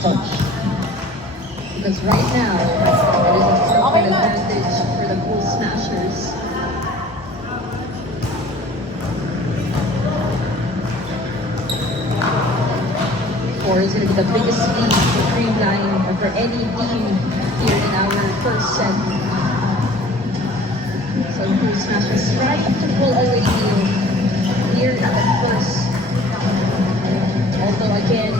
touch. Because right now, it is a front advantage for the Cool Smashers. Four is going to be the biggest lead for Creamline or for any team here in our first set. So Cool Smashers trying to pull away here at the first. Although again,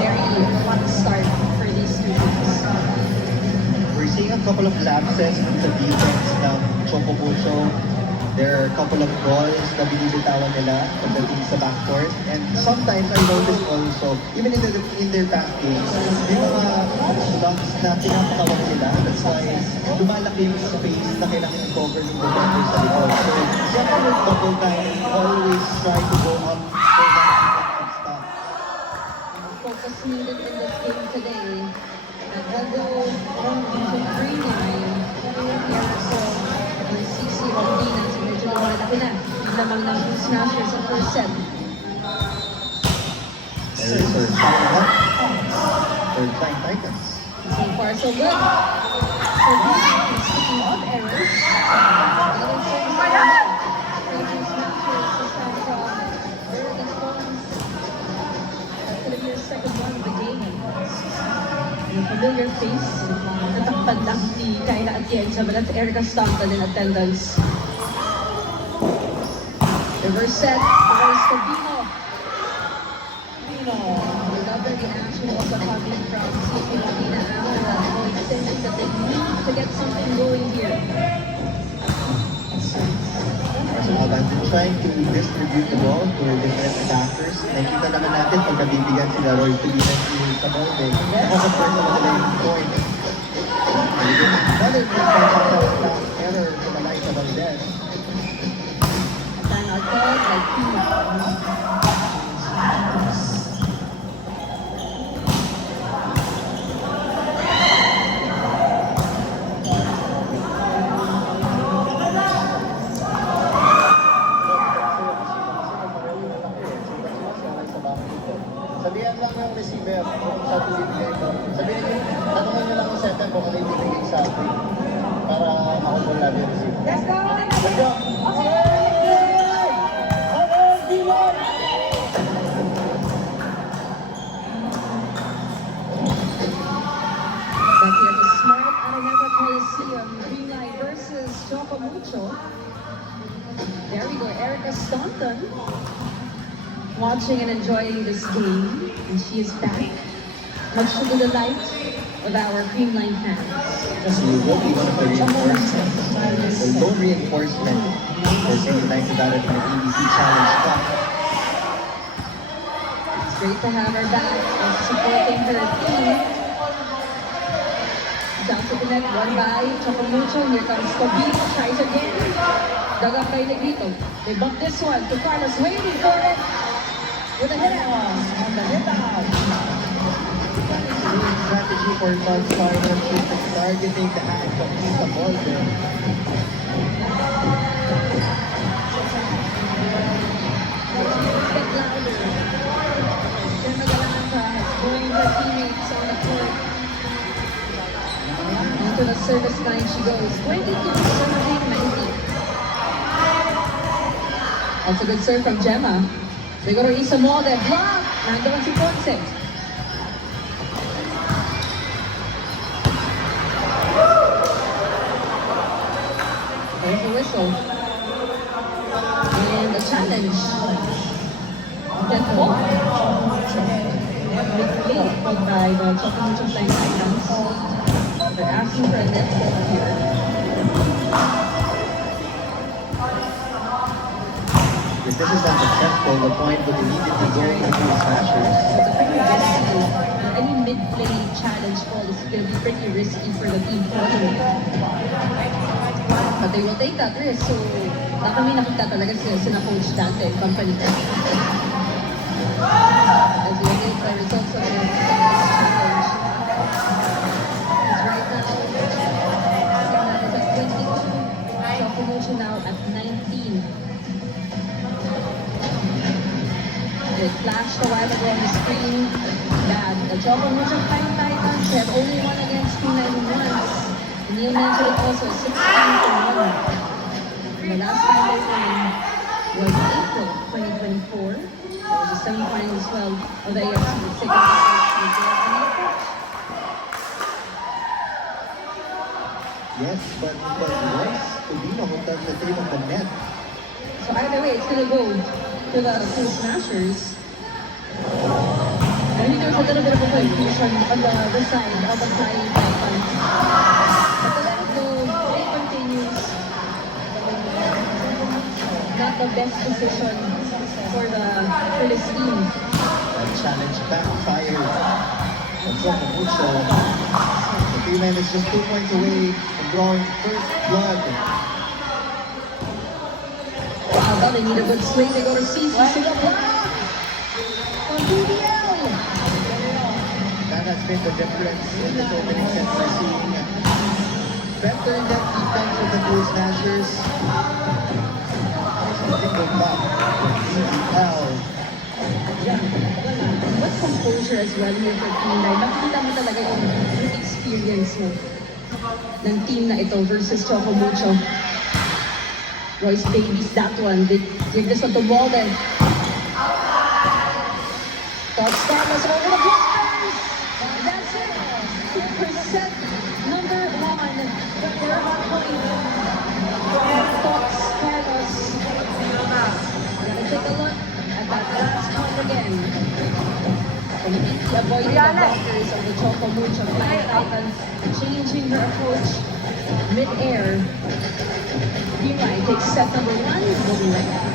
very hot start for these two teams. We're seeing a couple of lapses in the defense ng Chocomucho. There are a couple of balls na binibitawan nila pagdating sa backcourt. And sometimes I notice also, even in their past games, may mga dunks na pinapakawag nila. That's why lumalaki yung space na kailangan i-cover ng defender sa likod. So, siyempre with double time, always try to go up for that defensive stop. Focus needed in this game today. And although from green line, so CC Ordinance, medyo lumalaki na. Yung lamang ng Cool Smashers sa first set. There is our second up. Third time Titans. So far, so good. So speaking of errors, another service error. Cool Smashers this time from Erica Stones. That's going to be your second one of the game. Yung familiar face, natakpan lang ni Kyla Atienza, but that's Erica Stockton in attendance. Reverse set, reverse to Bino. Another reaction also coming from CP Marina Amara, saying that they need to get something going here. So Abandon trying to distribute the ball to different attackers. Nakita naman natin pag nabibigyan sila Roy Tulinan sa molde. Nakakapag naman nila yung point. Another error to the Liza Valdez. Timeout call by Pino. Sabihan lang ng receiver kung sa tuloy ko. Sabihin nyo, tanongin nyo lang yung setup kung ano yung bibigay sa akin para makapag namin yung receiver. Let's go! Let's go! Back here at the Smart Araneta Coliseum, Creamline versus Chocomucho. There we go, Erica Staunton watching and enjoying this game, and she is back, much to the delight of our Creamline fans. So you will be one of the reinforcements. The low reinforcement for St. Nice about it from the EDC Challenge Cup. It's great to have her back and supporting her team. Down to the net, one by Chocomucho. Here comes Tobino, tries again. Dug up by Negrito. They bump this one to Carlos, waiting for it. With a hit out on the hit out. Doing strategy for Todd Starner, targeting the hands of Lisa Molde. Get louder. Then Magalanta has joined her teammates on the court. Into the service line she goes. 22-17-19. That's a good serve from Gemma. Siguro isa mo, the block. Nandoon si Ponce. There's a whistle. And a challenge. That ball. Mid-play by the Chocomucho Flying Titans. They're asking for a net ball here. If this is unsuccessful, the point would immediately go to the Smashers. It's a pretty risky. Any mid-play challenge ball is going to be pretty risky for the team. But they will take that risk. So, kami nakita talaga sila Coach Dante and company. As we await the results of their challenge. Because right now, Signature is at 22. Chocomucho now at 19. It flashed a while ago on the screen that Choco Mucho Flying Titans have only won against P9 once. Neil mentioned it also, 16-1. The last time they won was April 2024. That was the semifinals as well of the AFC. The second Yes, but it was Royce Tubino who touched the tail of the net. So either way, it's gonna go to the Cool Smashers. I think there's a little bit of a confusion on the other side of the Flying Titans. But to let it go, it continues. Not the best position for this team. That challenge backfired. And Choco Mucho. The P9 is just 2 points away from drawing first blood. Wow, they need a good swing. They go to CC. Single block from BBL. That has been the difference in this opening set. We're seeing better net defense of the Cool Smashers. Single block from BBL. Yeah, what composure as well here for Team 9. Makikita mo talaga yung experience mo ng team na ito versus Choco Mucho. Royce Davies, that one. They give this on the wall then. Todd Carlos over the blockers. That's it. For set number 1. For hot point. Todd Carlos. Gonna take a look at that last one again. Completely avoiding the blockers of the Choco Mucho Flying Titans, changing her approach mid-air. P9 takes set number 1. We'll be right back.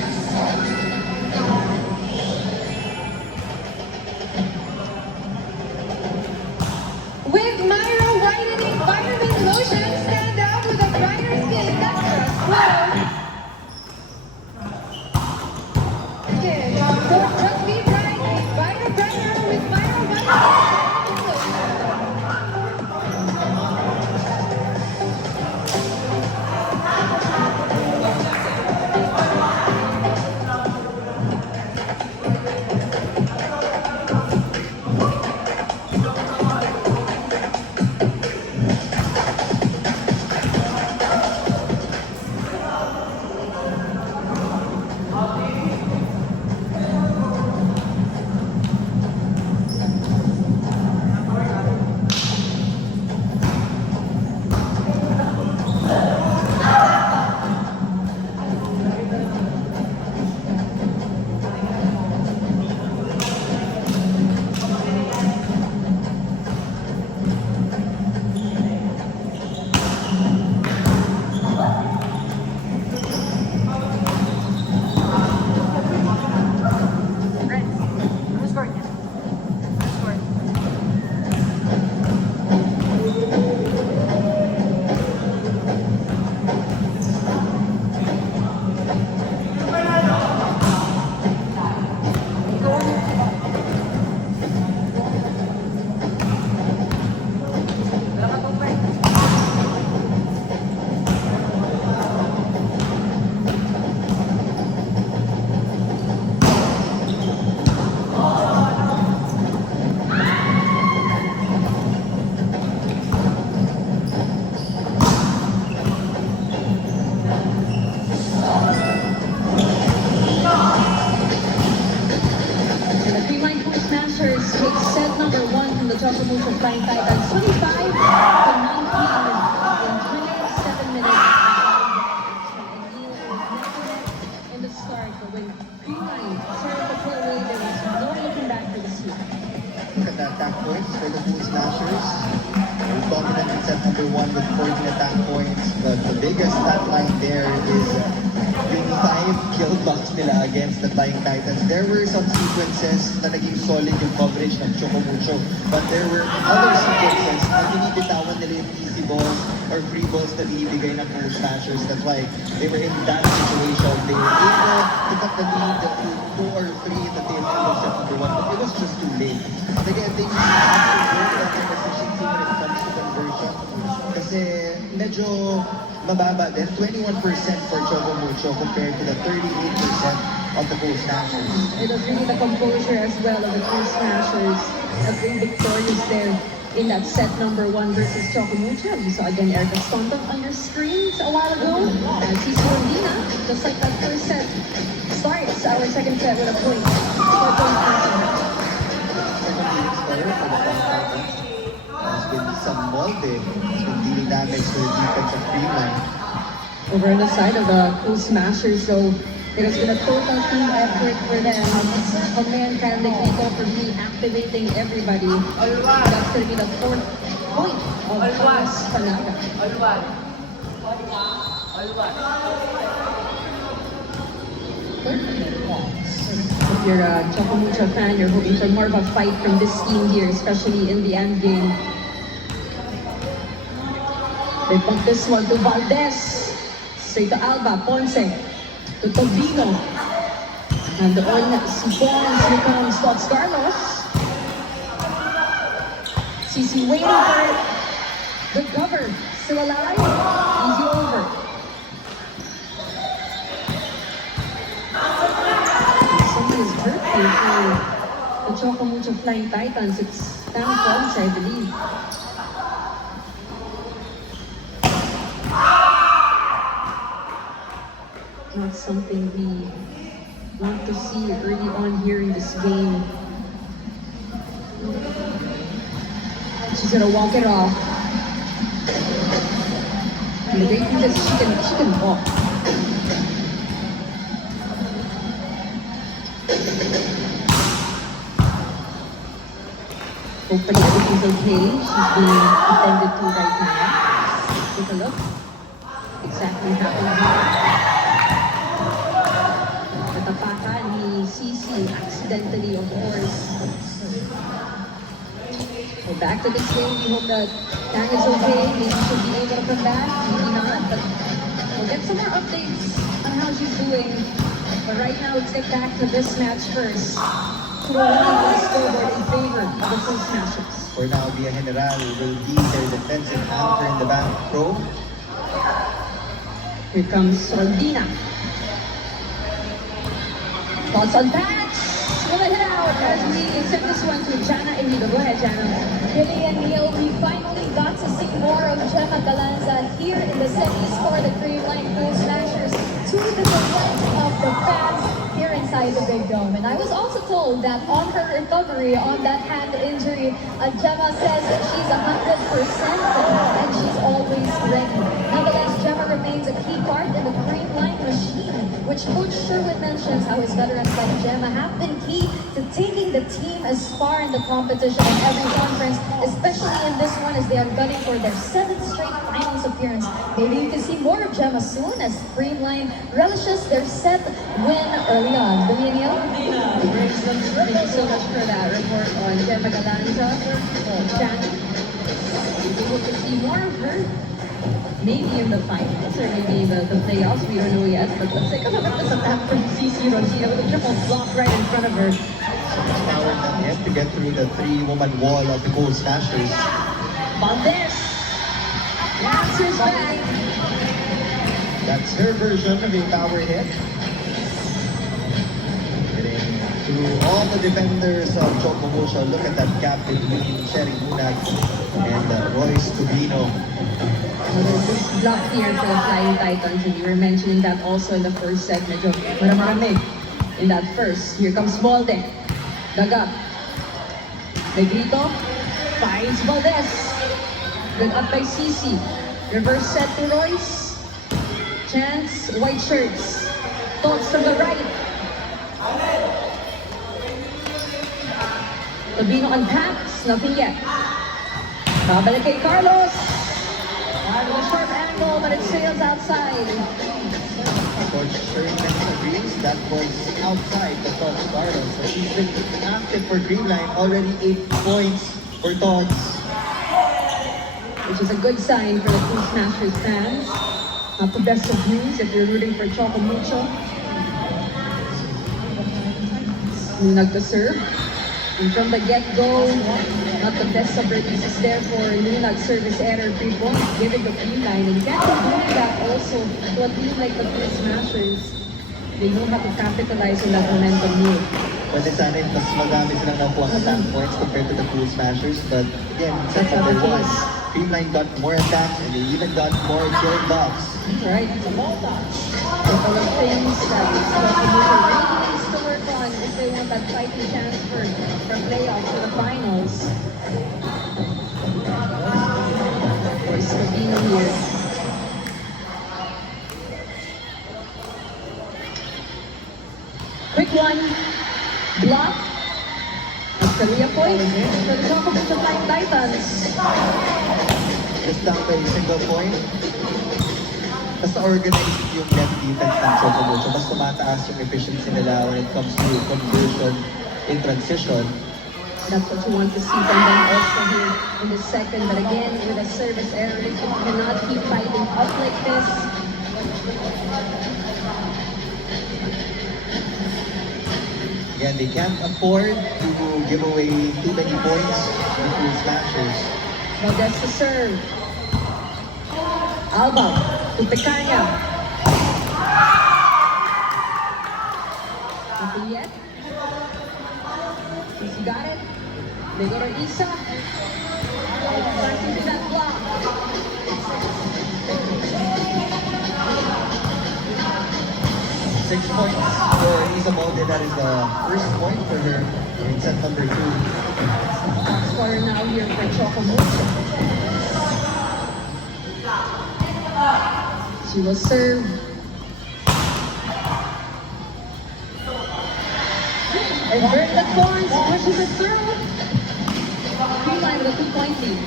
With Myra Whitening Vitamin Lotion, stand out with a brighter skin that's just glow. Skin, don't just be bright, be brighter, brighter with Myra Whitening Lotion. Choco Mucho Flying Titans 25 to 19 in 27 minutes. In the start, but when P9 started to pull away, there was no looking back for the Sioux. Look at the attack points for the Cool Smashers. They're dominant in set number 1 with 14 attack points. The biggest stat line there is yung 5 kill blocks nila against the Flying Titans. There were some sequences na naging solid yung coverage ng Choco Mucho. But there were other sequences na binibitawan nila yung easy balls or free balls na binibigay ng Cool Smashers. That's why they were in that situation. They were able to cut the lead to 2 or 3 in the tail end of set number 1. But it was just too late. And again, they need to work on their efficiency when it comes to conversion. Kasi medyo mababa din, 21% for Choco Mucho compared to the 38% of the Gold Smashers. It was really the composure as well of the Cool Smashers that were victorious there in that set number 1 versus Chocomucha. We saw again Erica Staunton on your screens a while ago. And Cici Rondina, just like that first set, starts our second set with a point. 4 points for Second leading scorer for the Crown Titans has been Sam Molde. Has been dealing damage to the defense of Greenland. over on the side of the Cool Smashers. So it has been a total team effort for them. Command Kyle Negrito for me activating everybody. That's going to be the 4th point of Carlos Panaga. If you're a Chocomucha fan, you're hoping for more of a fight from this team here, especially in the end game. They pump this one to Valdez. Straight to Alba, Ponce, to Tobino. And on si Pons, here comes Tots Carlos. Cici waiting for it. Good cover. Still alive. Easy over. Somebody is hurt here for the Chocomucha Flying Titans. It's Stan Ponce, I believe. Not something we want to see early on here in this game. She's gonna walk it off. And the great thing is she can walk. Hopefully everything's okay. She's being attended to right now. Take a look. Exactly happened here. Natapakan ni Cici accidentally, of course. So back to this game, we hope that Tang is okay. Maybe she'll be able to come back, maybe not. But we'll get some more updates on how she's doing. But right now, let's get back to this match first. 2-1 on the scoreboard in favor of the Cool Smashers. For now, Villa General will be their defensive anchor in the back row. Here comes Rondina. Thoughts on Pats? Will it hit out as we send this one to Jana Enido. Go ahead, Jana. Billy and Neil, we finally got to see more of Gemma Galanza here in the semis for the Creamline Cool Smashers to the delight of the fans here inside the Big Dome. And I was also told that on her recovery on that hand injury, Gemma says that she's 100% and she's always ready. Nonetheless, Gemma remains a key part in the Creamline machine, which Coach Sherwood mentions how his veterans like Gemma have been key to taking the team as far in the competition in every conference, especially in this one as they are gunning for their 7th straight finals appearance. Maybe you can see more of Gemma soon as Creamline relishes their 7th win early on. Billy and Neil? Thank you so much for that report on Gemma Galanza. Jana, we hope to see more of her. Maybe in the finals or maybe the playoffs, we don't know yet. But let's take a look at this attack from Cici Rondina with a triple block right in front of her. So much power not yet to get through the 3-woman wall of the Gold Smashers. Valdez! Answers back. That's her version of a power hit. Getting to all the defenders of Chocomucha. Look at that gap between Sherry Munag and Royce Tubino. Another good block here for the Flying Titans, and you were mentioning that also in the first set. Medyo marami in that first. Here comes Molde. Daga. Negrito finds Valdez. Good up by Cici. Reverse set to Royce. Chance, white shirts. Thoughts from the right. Tobino unpacks, nothing yet. Babalik kay Carlos. And a short angle, but it sails outside. Coach Sherman agrees that was outside the Tots Carlos. So he's been active for Greenline, already 8 points for Tots. Which is a good sign for the Cool Smashers fans. Not the best of news if you're rooting for Chocomucha. Munag to serve. And from the get-go, not the best of releases there for Lunag service error, 3 points, give it the Creamline. And you can't be doing that also to a team like the Cool Smashers. They know how to capitalize on that momentum move. Pwede sana yung mas madami silang nakuha sa tank points compared to the Pool Smashers. But again, set That's number how it 1, is. Creamline got more attacks and they even got more kill buffs. Right? Couple of things that Locomotion really needs to work on if they want that fighting chance for playoffs or the finals. There's Sabino here. Quick one. Block. At career point for the Locomotion Flying Titans. Just down by a single point. Mas organized yung net defense ng Chocomucho. Mas tumataas yung efficiency nila when it comes to conversion in transition. That's what you want to see from them also here in the second. But again, with a service error, if you cannot keep fighting up like this, Again, they can't afford to give away too many points to the Pool Smashers. Modesta serve. Alba to Pecania. Nothing yet. He's got it. They go to Isa. Back into that block. 6 points for Isamonde. That is the first point for her in set number 2. Top scorer now here for Chocomucho. She will serve. And Bertha Corns pushes it through. Creamline with a 2-point lead.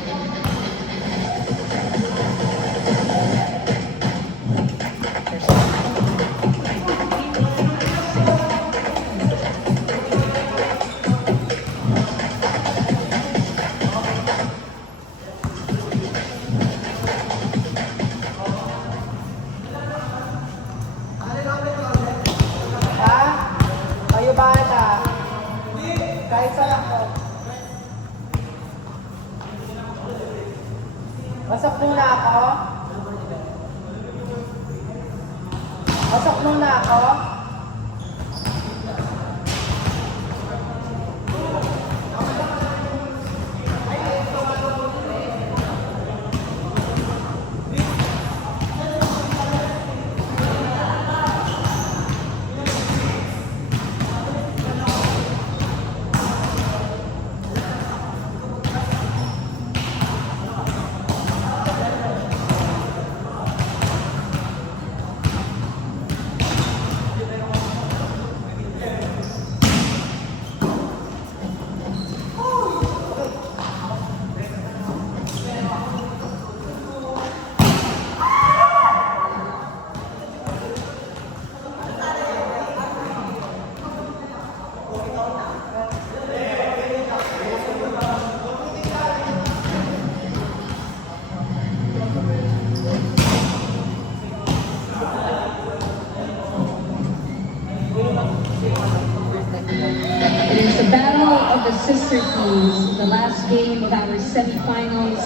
Kayo bata. Kahit saan ako. Pasok muna ako. Pasok muna ako. It is the battle of the sister teams, the last game of our semifinals.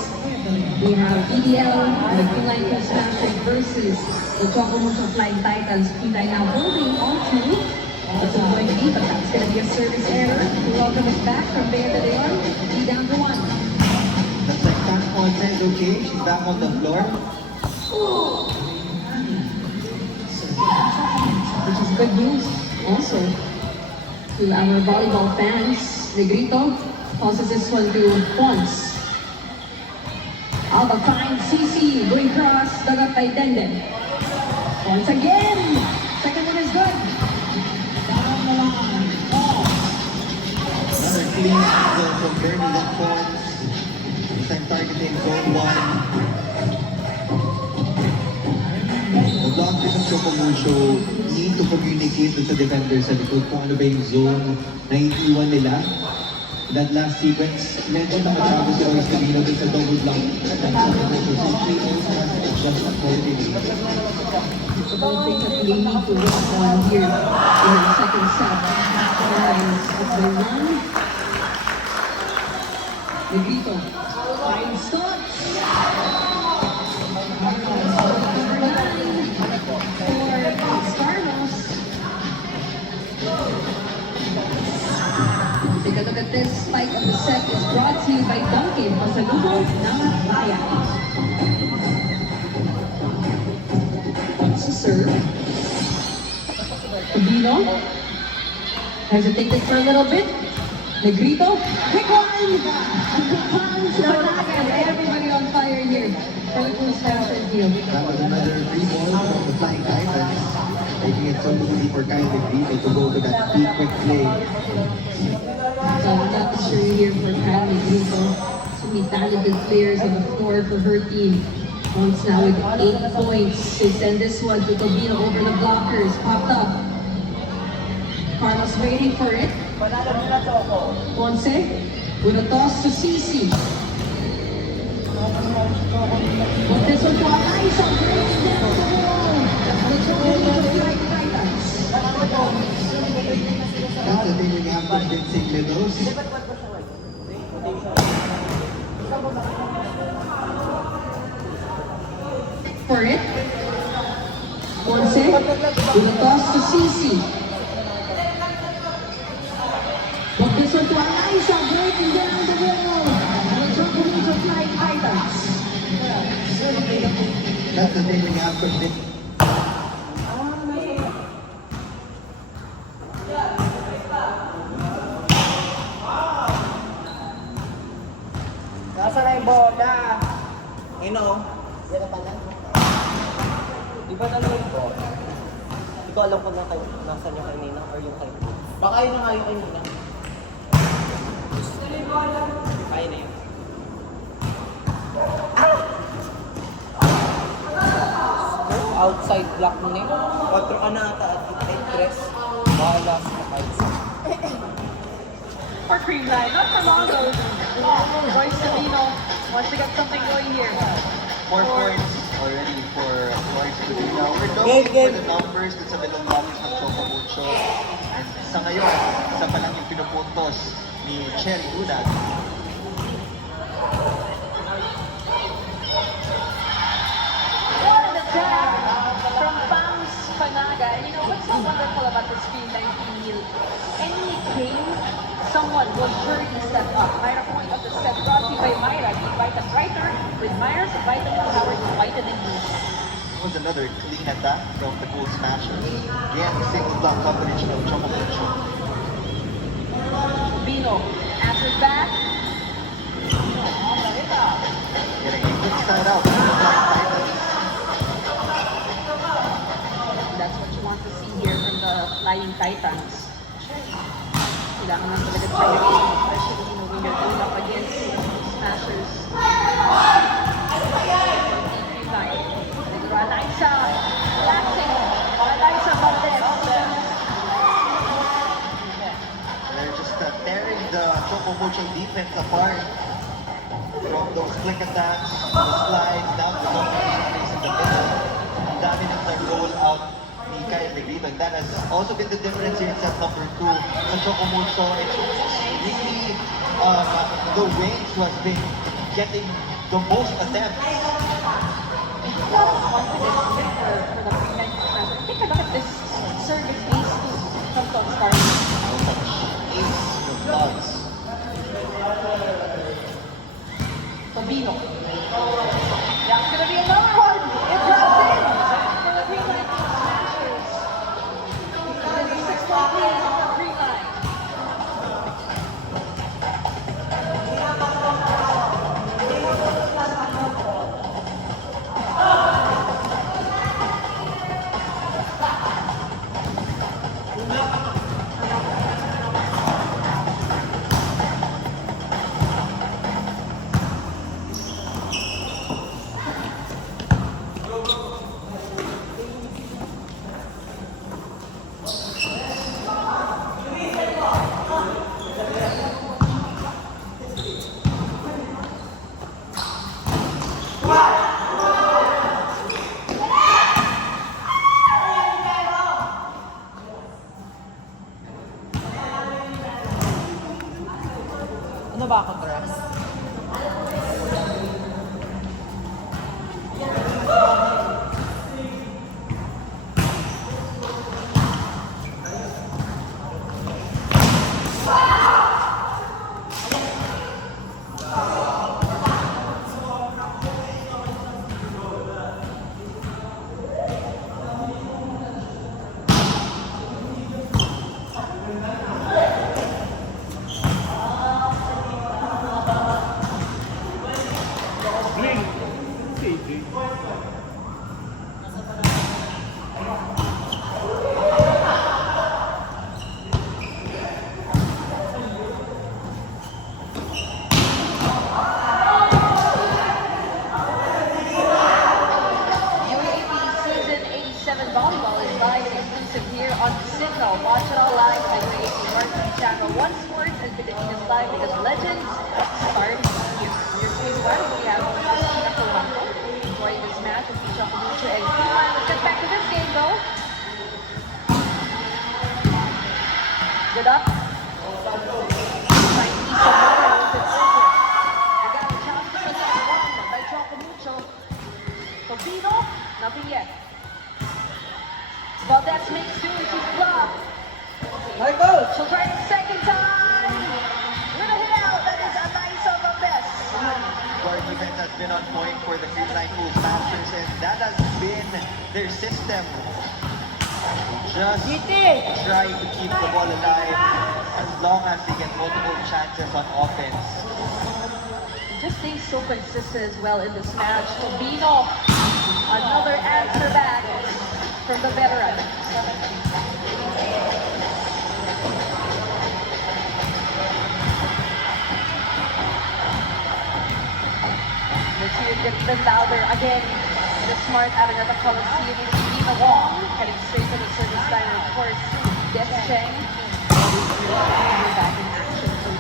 We have BDL and the Creamline Coast Smashers versus the Chocomucho Flying Titans. Creamline now holding on to the 2-point lead, but that's going to be a service error to welcome us back from Bea de Leon. Lead down to 1. Looks like Pascual says okay, she's back on the floor. Which is good news also to our volleyball fans. Negrito tosses this one to Pons. Alba finds CC going cross, dug up by Denden. Once again, second one is good. Down the line. Oh. Another clean angle from Bernie Lacons. This time targeting zone 1. The blockers of Chocomucho need to communicate with the defenders sa likod kung ano ba yung zone na iniwan nila. That last sequence, medyo nakatago si Royce Camino dun sa double block ng Chocomucho. So she also has to adjust accordingly. The one thing that we need to work on here in the second set is as they run. Negrito finds Stotts. For Starmos. that this spike of the set is brought to you by Dunkin' Pasalubong ng Bayan. Wants to serve. Rubino hesitated for a little bit. Negrito, quick one! Punch, and everybody on fire here for the Cruz Master deal. That was another free ball from the Flying Titans, making it so easy for Kyle Negrito to go to that quick play. So not the sure here for Kyle Negrito. So many talented players on the floor for her team. Once now with 8 points to send this one to Tobino over the blockers. Popped up. Carlos waiting for it. Panalo nila to ako. Ponce with a toss to Cici. But this one to Alaisa. Breaking down the wall. The Flying Titans. That's the thing when you have convincing middles. For it. Ponce with a toss to Cici. But this one to Alaisa, breaking down the wall. And the Chocolate of Flying Titans. That's the thing when you have convincing. Nasa na yung bola? You know? Yan na pala. Di ba dalawa yung bola? Hindi ko alam kung nasa yung kanina or yung kayo. Baka yun na nga yung kanina. Kaya na yun. Outside block mo na yun. 4 ka na ata at 8-3. Bala sa kalsa. For Creamline, not for long though. Royce Sabino wants to get something going here. 4 points already for Royce Sabino. We're Game, looking game. for the numbers dun sa middle blockers ng Choco Mucho. And sa ngayon, isa pa lang yung pinupuntos ni Cherry Udan. What an attack from Pams Panaga. And you know what's so wonderful about this Creamline deal? Any game, someone will surely step up. Myra point of the set brought to you by Myra, the Vitamin Brighter with Myra's vitamin powered vitamin D. It was another clean attack from the Cool Smashers. Again, single block coverage of Choco Mucho. Bino answers back. Getting a good side out from the Flying Titans. That's what you want to see here from the Flying Titans. Kailangan lang talaga tayo, especially when you're going up against Smashers. Alaisa, relaxing. Alaisa Valdez. They're just tearing the Choco Mucho defense apart. From those click attacks, the slides, down to the space in the middle. Ang dami ng nag-roll out ni Kyle Negrito. And that has also been the difference here in set number 2. Sa Choco Mucho, it's really the wings who has been getting the most attempts. Confidence here for the Green Smashers. Take a look at this service ace from Tom Stark. Ace of clubs. Fabino. That's gonna be another one. It dropped in for the Green Line Smashers. It's gonna be 6-point lead for the Green Line. live because legends start here. Here's Chris Bar. We have Christina Polanco enjoying this match with Michelle Palucci and Kumar. Let's get back to this game though. Good up. Might need some more once it's over. We got a chance to present one by Chocomucho. Tobino, nothing yet. Valdez makes two, she's blocked. Michael! She'll try it a second time. With a hit out, that is Anaisa Valdez. Guard defense has been on point for the Creamline Pools Masters, and that has been their system. Just try to keep the ball alive as long as they get multiple chances on offense. Just stays so consistent as well in this match. Tobino, another answer back from the veteran. Let's see it gets a bit louder again. The smart adding at the Coliseum is Lina Wong, heading straight to the service line. And of course, Des Cheng. We're back in action. So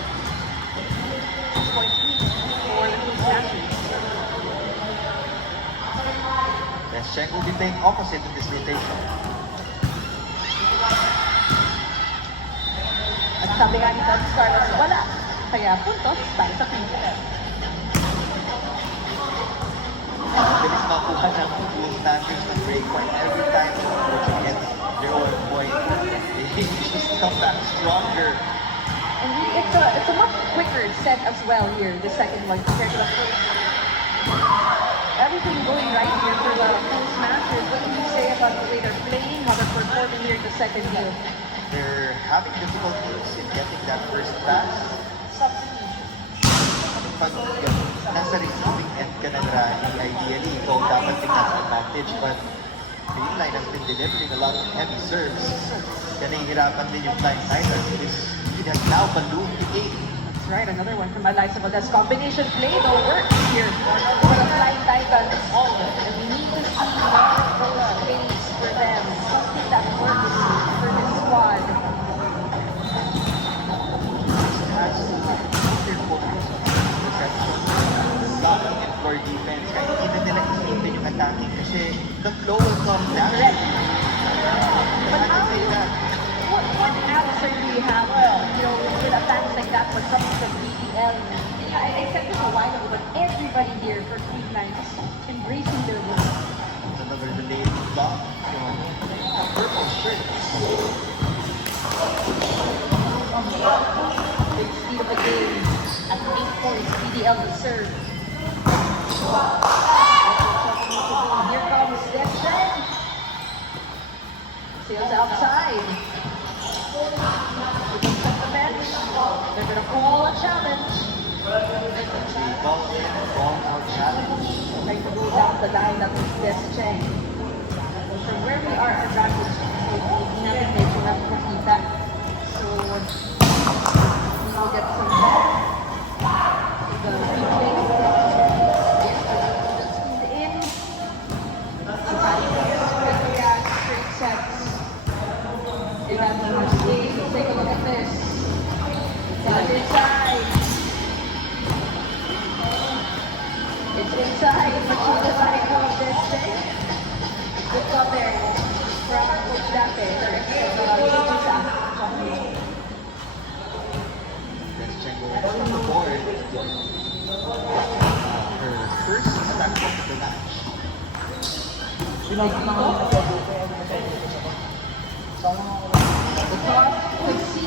6 points each for the Queen's Masters. Yes, Cheng will be playing opposite in this rotation. At sabi nga ni Don Carlos, wala. Kaya puntos para sa Queen's. Bilis makuha ng Pools Masters ng break point every time Coach gets their own point. They just come back stronger. And really, it's a much quicker set as well here, the second one compared to the first. Everything going right here for the Queen's Masters. What can you say about the way they're playing, how they're performing here in the second game? They're having difficulties in getting that first pass. Pag nasa receiving end ka ng rally, ideally, ikaw dapat din nasa advantage. But Creamline has been delivering a lot of heavy serves. Kaya nahihirapan din yung blind side as this lead has now ballooned to 8. That's right, another one from Anaisa Valdez. Combination play though works here for the Flying Titans. And we need to see more of those plays for them. Something that works for this squad. Has to put their focus on reception, blocking and floor defense. Kahit hindi na nila isipin yung attacking kasi the flow will come naturally. But I can say that. what answer do you have, with attacks like that when coming from BDL? I said this a while ago, but everybody here for Creamline is embracing their role. It's another delayed block from purple shirts. Big speed of the game at 8 points, BDL to serve. Here comes Des Cheng. Sails outside. At the bench, they're gonna call a challenge. The ball in, ball out challenge. Trying to go down the line, that was Des Cheng. From where we are at Rapid, we haven't medyo nakakita. So, we will get some the replay. Yes, that's in. Straight sets. They got the first game. Take a look at this. It's inside. It's inside. But you look like this thing. Good job there from Coach Dante. Des Cheng will on the board. Her first step of the match. The top with CC.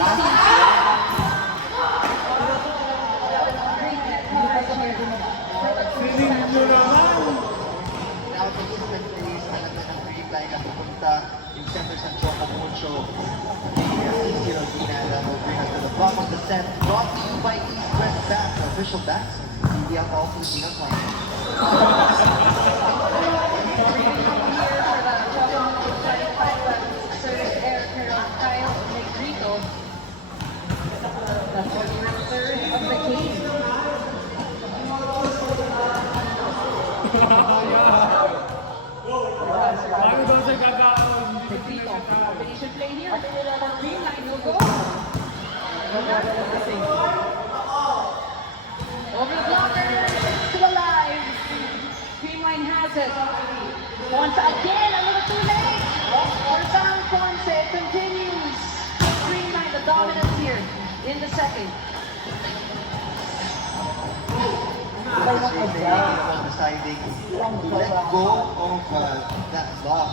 Now the instant plays talaga ng Creamline na pupunta yung center sa Chocomucho. The Rodina that will bring us to the bottom of the set. Brought to you by East West Bank, official banks of PBL All Filipino Clients. Combination play here. Creamline will go. it. Once again, a little too late. Orban Ponce continues to streamline the dominance here in the second. Deciding to let go of that block.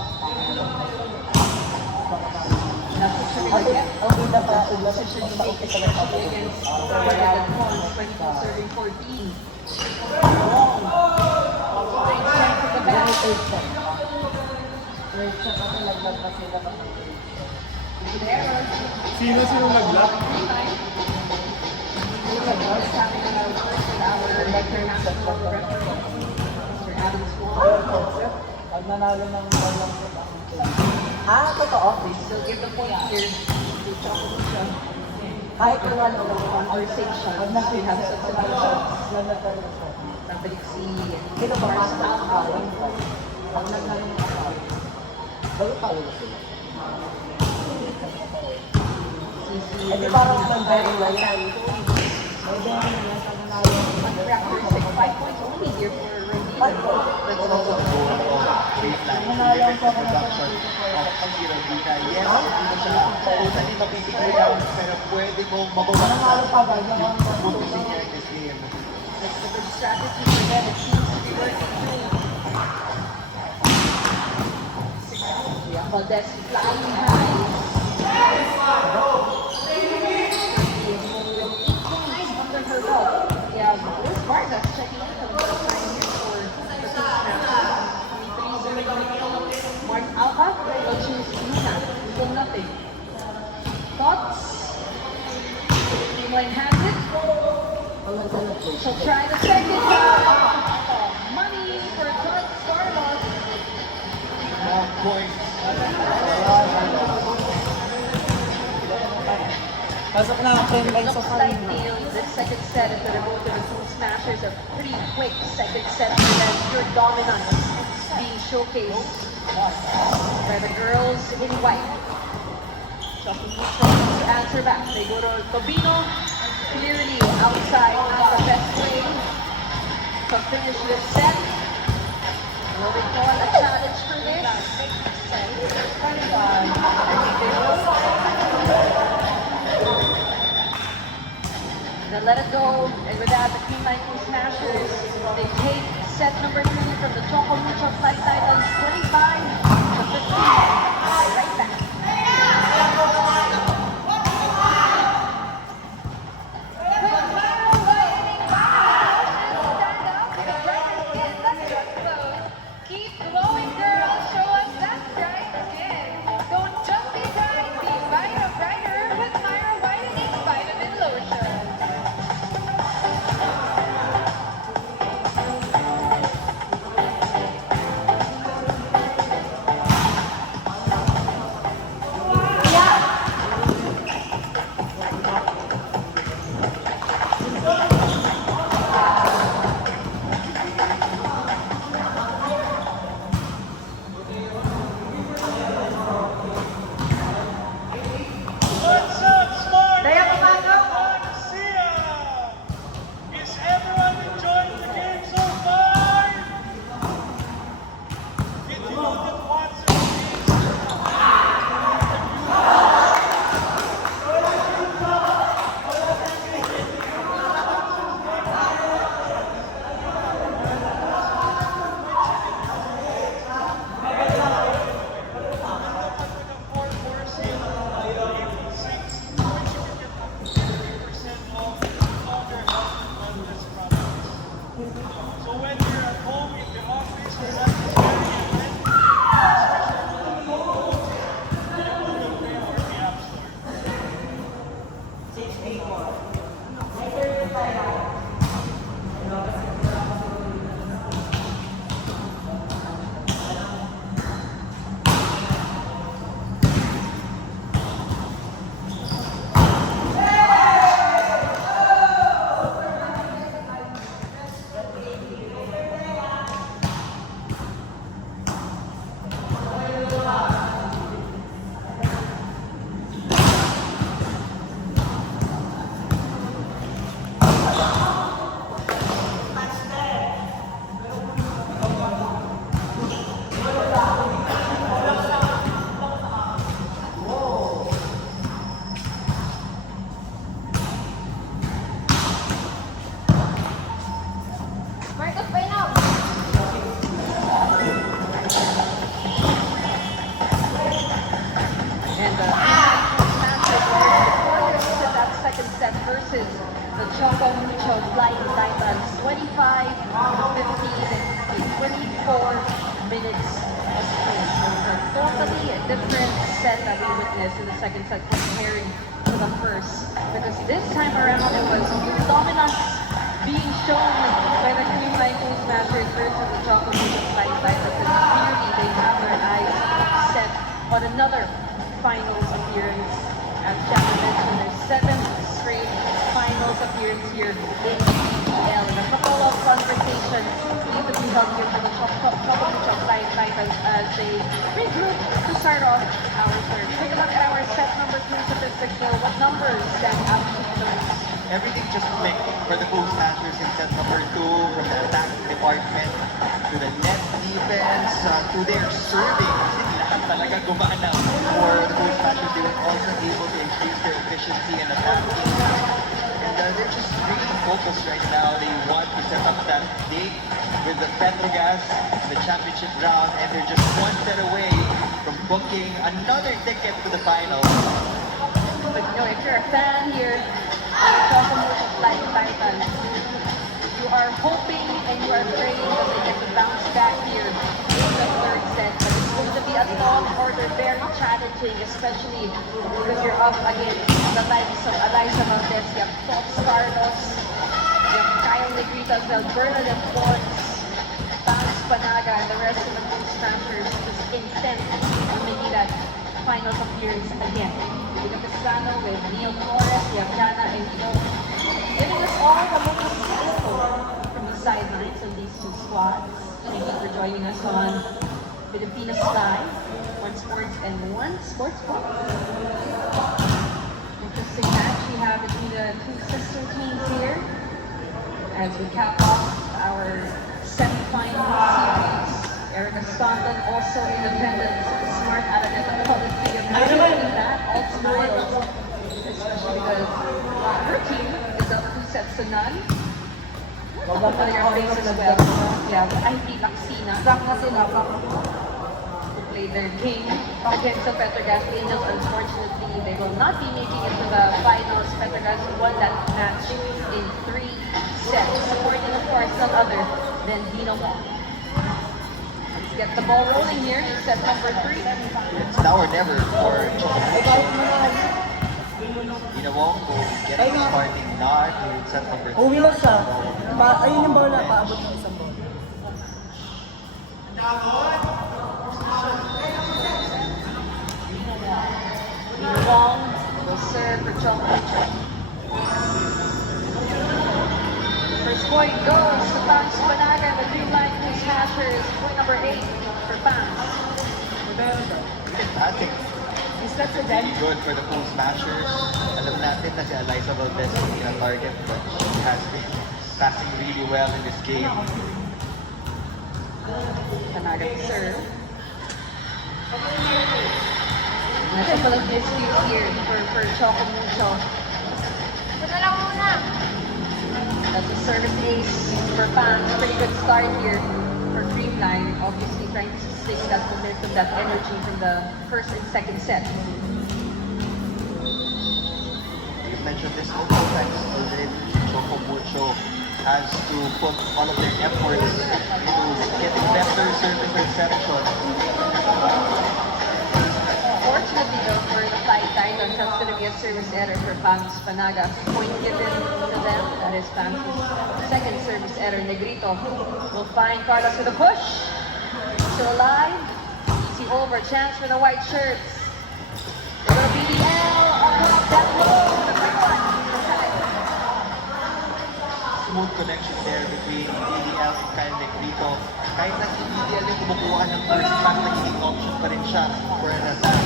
Ang bida pa, positioning make especially against Royal Pons when he's serving 14. Long. Fine strength of the back. There. Sino nag-block? Let's have a word with our international referee, Mr. Adam Swan. Pag nanalo ng walang totoo? Still give the point here to Chocolate. Kahit kung ano lang. Or 6 shots. Pag We have nakita substitutions. siya. Nabalik si Ito ba? Barca. Pag nanalo ng kasal. Gawin tayo na sila. Eh di parang nag-very well yan. May very well pag nanalo. Unpracticed 5 points only here for Randy. 5 points. That's also the goal of baseline. Limit the production of Zero Vita. Yes, hindi mo siya totally mapipigil, pero pwede mong mabawasan Nanalo pa ba? yung puntusin niya in this game. It's a good strategy for them. It seems to be working through. Valdez flying high. 8 points under her belt. Yeah, Luis Vargas checking in for the first time here for the Kings now. 23-0. Mark Alba will choose Luna. Still nothing. Thoughts? Streamline has it. She'll try the second time. Money for Todd Carlos. 1 point. Pasok na ako yung line sa Looks like this second set is going to go to the two smashers. A pretty quick second set for them. Pure dominance being showcased by the girls in white. Chocolate answer back. They go to Tobino. Clearly outside, not the best way to finish this set. Will they call a challenge for this? They let it go, and with that, the Team 19 Smashers, they take set number 3 from the Choco Mucho flight titles, 25 to 15. Right back. Keep glowing, girls. Show us that bright skin. Don't just be bright, be brighter, brighter with Myra Whitening Vitamin Lotion. Marcos, play now. And Masters to that second set versus the Choco Mucho Flying Titans, 25-15 in 24 minutes of play. So it's a totally different set that we witnessed in the second set comparing to the first. Because this time around it was dominance being shown by the Creamline Toastmasters versus the Choco Mucho Flying Titans. And clearly they have their eyes set on another finals appearance. As Jana mentioned, their 7th straight finals appearance here in PPL. And a couple of conversations need to be held here for the Choco Mucho Flying Titans as they regroup to start off our third. Take a look at our set number 2 statistics. So what numbers stand out to you the most? Everything just clicked for the Toastmasters in set number 2, from the attacking department to the net defense to their serving. Kasi lahat talaga gumana for the Toastmasters. They were also able to increase their efficiency and attacking. And they're just really focused right now. They want to set up that date with the Petrogas in the championship round, and they're just one set away from booking another ticket to the finals. But you know, if you're a fan here of the Choco Mucho Flying Titans, you are hoping and you are praying that they get to bounce back here in the third set. But it's going to be a tall order, very challenging, especially when you're up against the likes of Eliza Valdez, you have Fox Carlos, you have Kyle Negrita, Bernadette Fonts, Pans Panaga, and the rest of the Toastmasters just intent on making that finals appearance again. You have Castrano with Neil Flores, you have Jana and Ino, giving us all the local info from the sidelines of these two squads. Thank you for joining us on Filipinas Live, One Sports and One Sports Bar. Interesting match we have between the two sister teams here as we cap off our semi-final series. Erica Staunton, also independent, smart out of the public figure, making that all smiles, especially because her team is up 2 sets to none. Familiar faces as well. Yeah, Ivy Laxina, who played their game against the Petrogas Angels. Unfortunately, they will not be making it to the finals. Petrogas won that match in 3 sets, supporting, of course, none other than Dino Wong. Get the ball rolling here, set number 3. It's now or never for Choco Mucho. Dina Wong will get the starting nod in set number 3. Uwi lang siya. Ayun yung bola, paabot ng isang bola. Dina Wong will serve for Choco Mucho. First point goes to Pans Panaga, the Creamline Toastmasters. Point number 8 for Pans. Even passing really good for the Toastmasters. Alam natin na si Eliza Valdez hindi na target, but she has been passing really well in this game. Panaga to serve. And a couple of miscues here for Choco Mucho. Ito na lang muna. That's a service ace for Pans. Pretty good start here for Creamline. Obviously trying to sustain that momentum, that energy from the first and second set. We've mentioned this multiple times already. Choco Mucho has to put all of their efforts into getting better service reception. Fortunately though for the Flying Titans, that's going to be a service error for Pans Panaga. Point given to them. That is Pans' second service error. Negrito will find Carlos with a push. Still alive. Easy over. Chance for the white shirts. They're going to be the L on that low. The quick one. Smooth connection there between BDL and Kyle Negrito. Kahit na si BDL yung kumukuha ng first pass, nagiging option pa rin siya for an attack.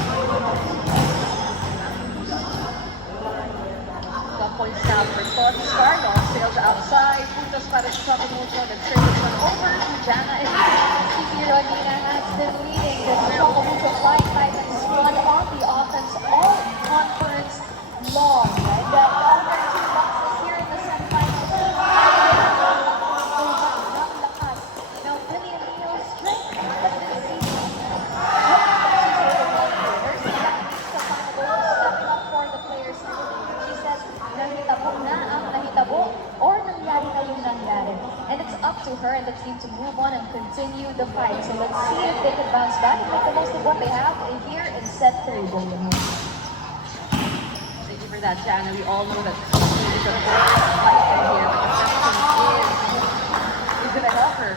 Points now for Fox Carlos. Sails outside. Puntos para sa Choco Mucho. Then service one over to Jana and Si Rodina has been leading this Choco Mucho Flying Titans squad on the offense all conference long. And the other 2 boxes here in the semifinals. up to her and the team to move on and continue the fight. So let's see if they can bounce back and make the most of what they have here in set 3, William. Thank you for that, Jana. We all know that she is a bold fighter here, but the question is going to help her?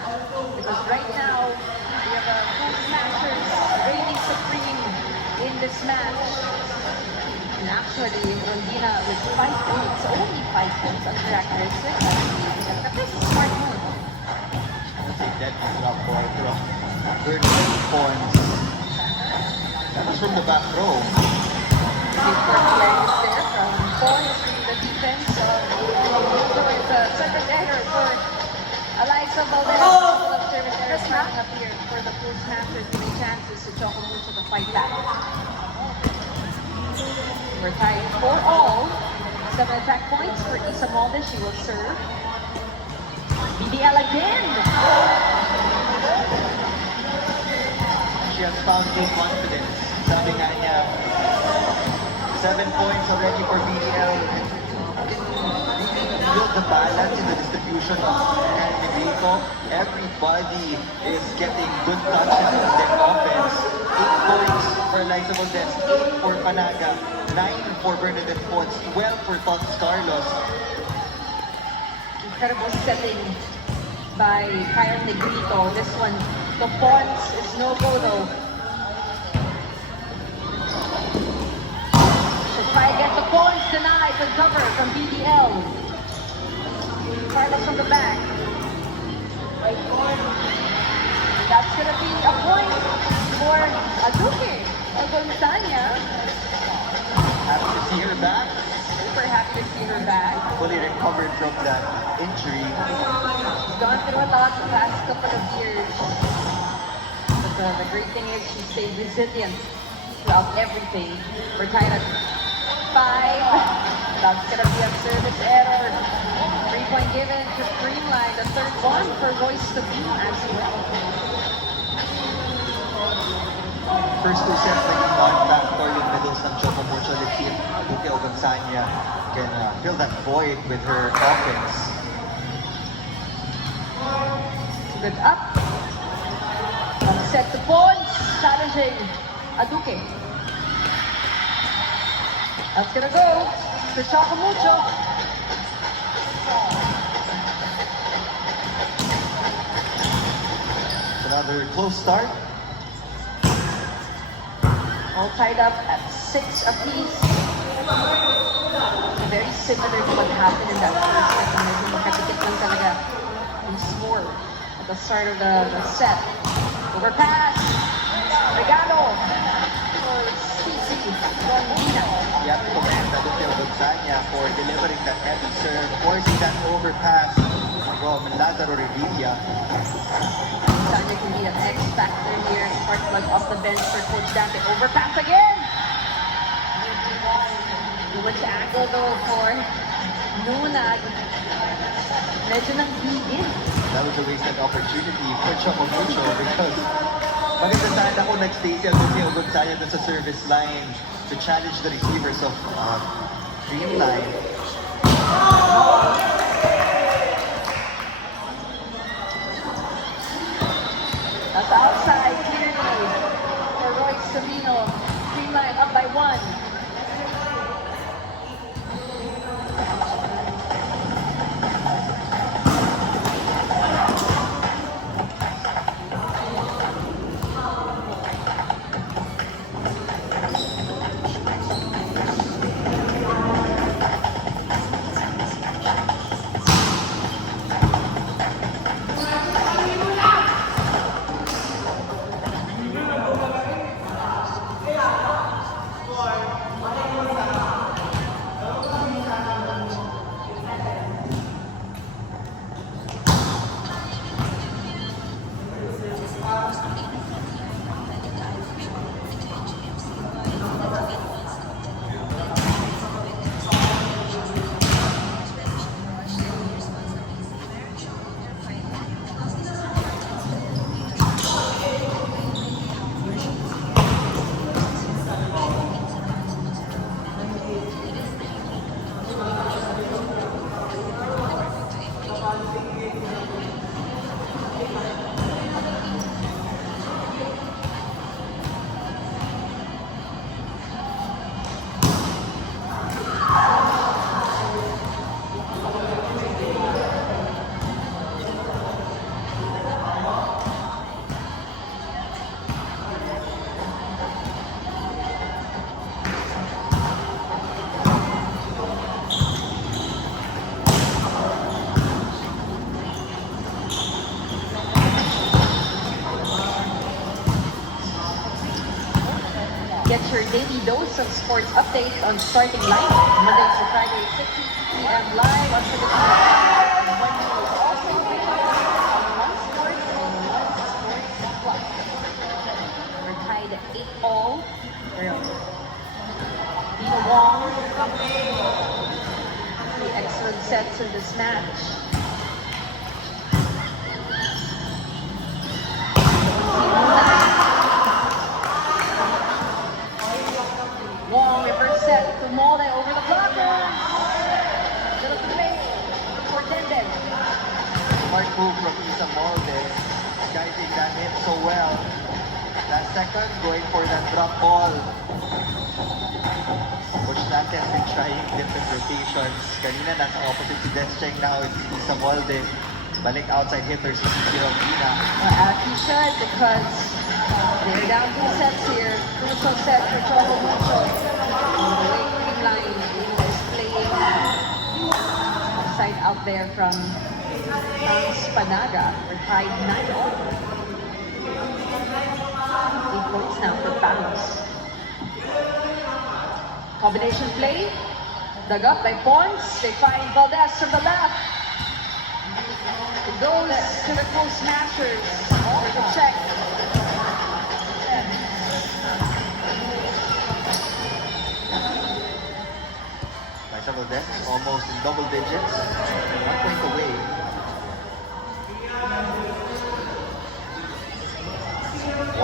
Because right now, we have a full smashers reigning supreme in this match. And actually, Rondina with 5 points, only 5 points on characteristics. But this is a smart move. That is up for 13 points. That was from the back row. Big for clearance there from Points in the defense. So it's a service error for Eliza Valdez. Couple of service errors coming up here for the full smashers, giving chances to Chocomucho to fight back. We're tied 4-all. 7 attack points for Isa Molde. She will serve. BDL again. She has found new confidence. Sabi nga niya, 7 points already for BDL. Build the balance in the distribution of Hernán Negrito. Everybody is getting good touches on their offense. 8 points for Eliza Valdez, 8 for Panaga, 9 for Bernadette Potts, 12 for Tots Carlos. Incredible setting by Kyle Negrito. This one, the points is no go though. Should try to get the points denied. The cover from BDL. Carlos from the back. That's gonna be a point for Aduke Gonzania. Happy to see her back. Super happy to see her back. Fully recovered from that injury. She's gone through a lot the past couple of years. But the great thing is she stayed resilient throughout everything. We're tied at 5. That's gonna be a service error. 3-point given to Streamline. The third one for Royce Sabine as well. First 2 sets naging non-factor yung medals ng Chocomucho. Let's see if Aduke Gonzania can fill that void with her offense. Good up. Set the points. Challenging Aduke. That's gonna go to Chocomucho. Another close start. All tied up at 6 apiece. Very similar to what happened in that first set. Medyo makadikit lang talaga yung score at the start of the set. Overpass. Regalo for Cici Rondina. You have to commend Aduke Gonzania for delivering that heavy serve, forcing that overpass from Lazaro Revilla. Sanya can be an X factor here. Spark plug off the bench for Coach Dante. Overpass again. Too much angle though for Nunag. Medyo nang-higit. That was a wasted opportunity for Chocomucho because maganda sana kung nag-stay si Aduke Gonzania dun sa service line to challenge the receivers of Dreamline. That's outside clearly for Royce Sabino. Streamline up by 1. Get your daily dose of sports updates on Starting Line, Monday to Friday, 6 p.m. live on Philippines. And Wednesday is also available on One Sports and One Sports Plus. We're tied at 8-all. Dina Wong, the excellent sets in this match. Wong, reverse set to Molde over the blockers. Little play for Denden. Smart move from Isa Molde. Guiding that hit so well. Last second, going for that drop ball. Coach Nate has been trying different rotations. Kanina nasa opposite si Descheng, now it's Isa Molde. Balik outside hitter si Cici Rondina. As he should, because they're down 2 sets here. Crucial set for Choco Mucho. The waiting line is playing side out there from Franz Panaga. We're tied 9-all. 8 points now for Palos. Combination play. Dug up by Pons. They find Valdez from the left. It goes to the post smashers for the check. Liza Valdez is almost in double digits. 1 point away.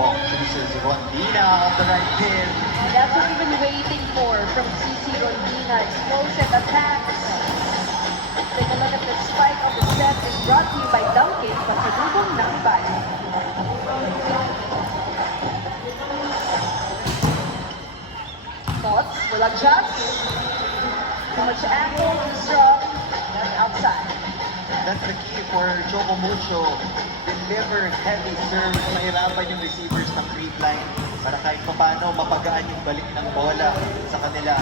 Wong chooses Rondina off the right pin. That's what we've been waiting for from CC Rondina. Explosive attacks. Take a look at the spike of the set is brought to you by Dunkin' Pasalubong Nambay. Thoughts will adjust. Too much angle, too strong. That's outside. That's the key for Choco Mucho. Deliver heavy serve. Mahirapan yung receivers ng free line para kahit paano mapagaan yung balik ng bola sa kanila.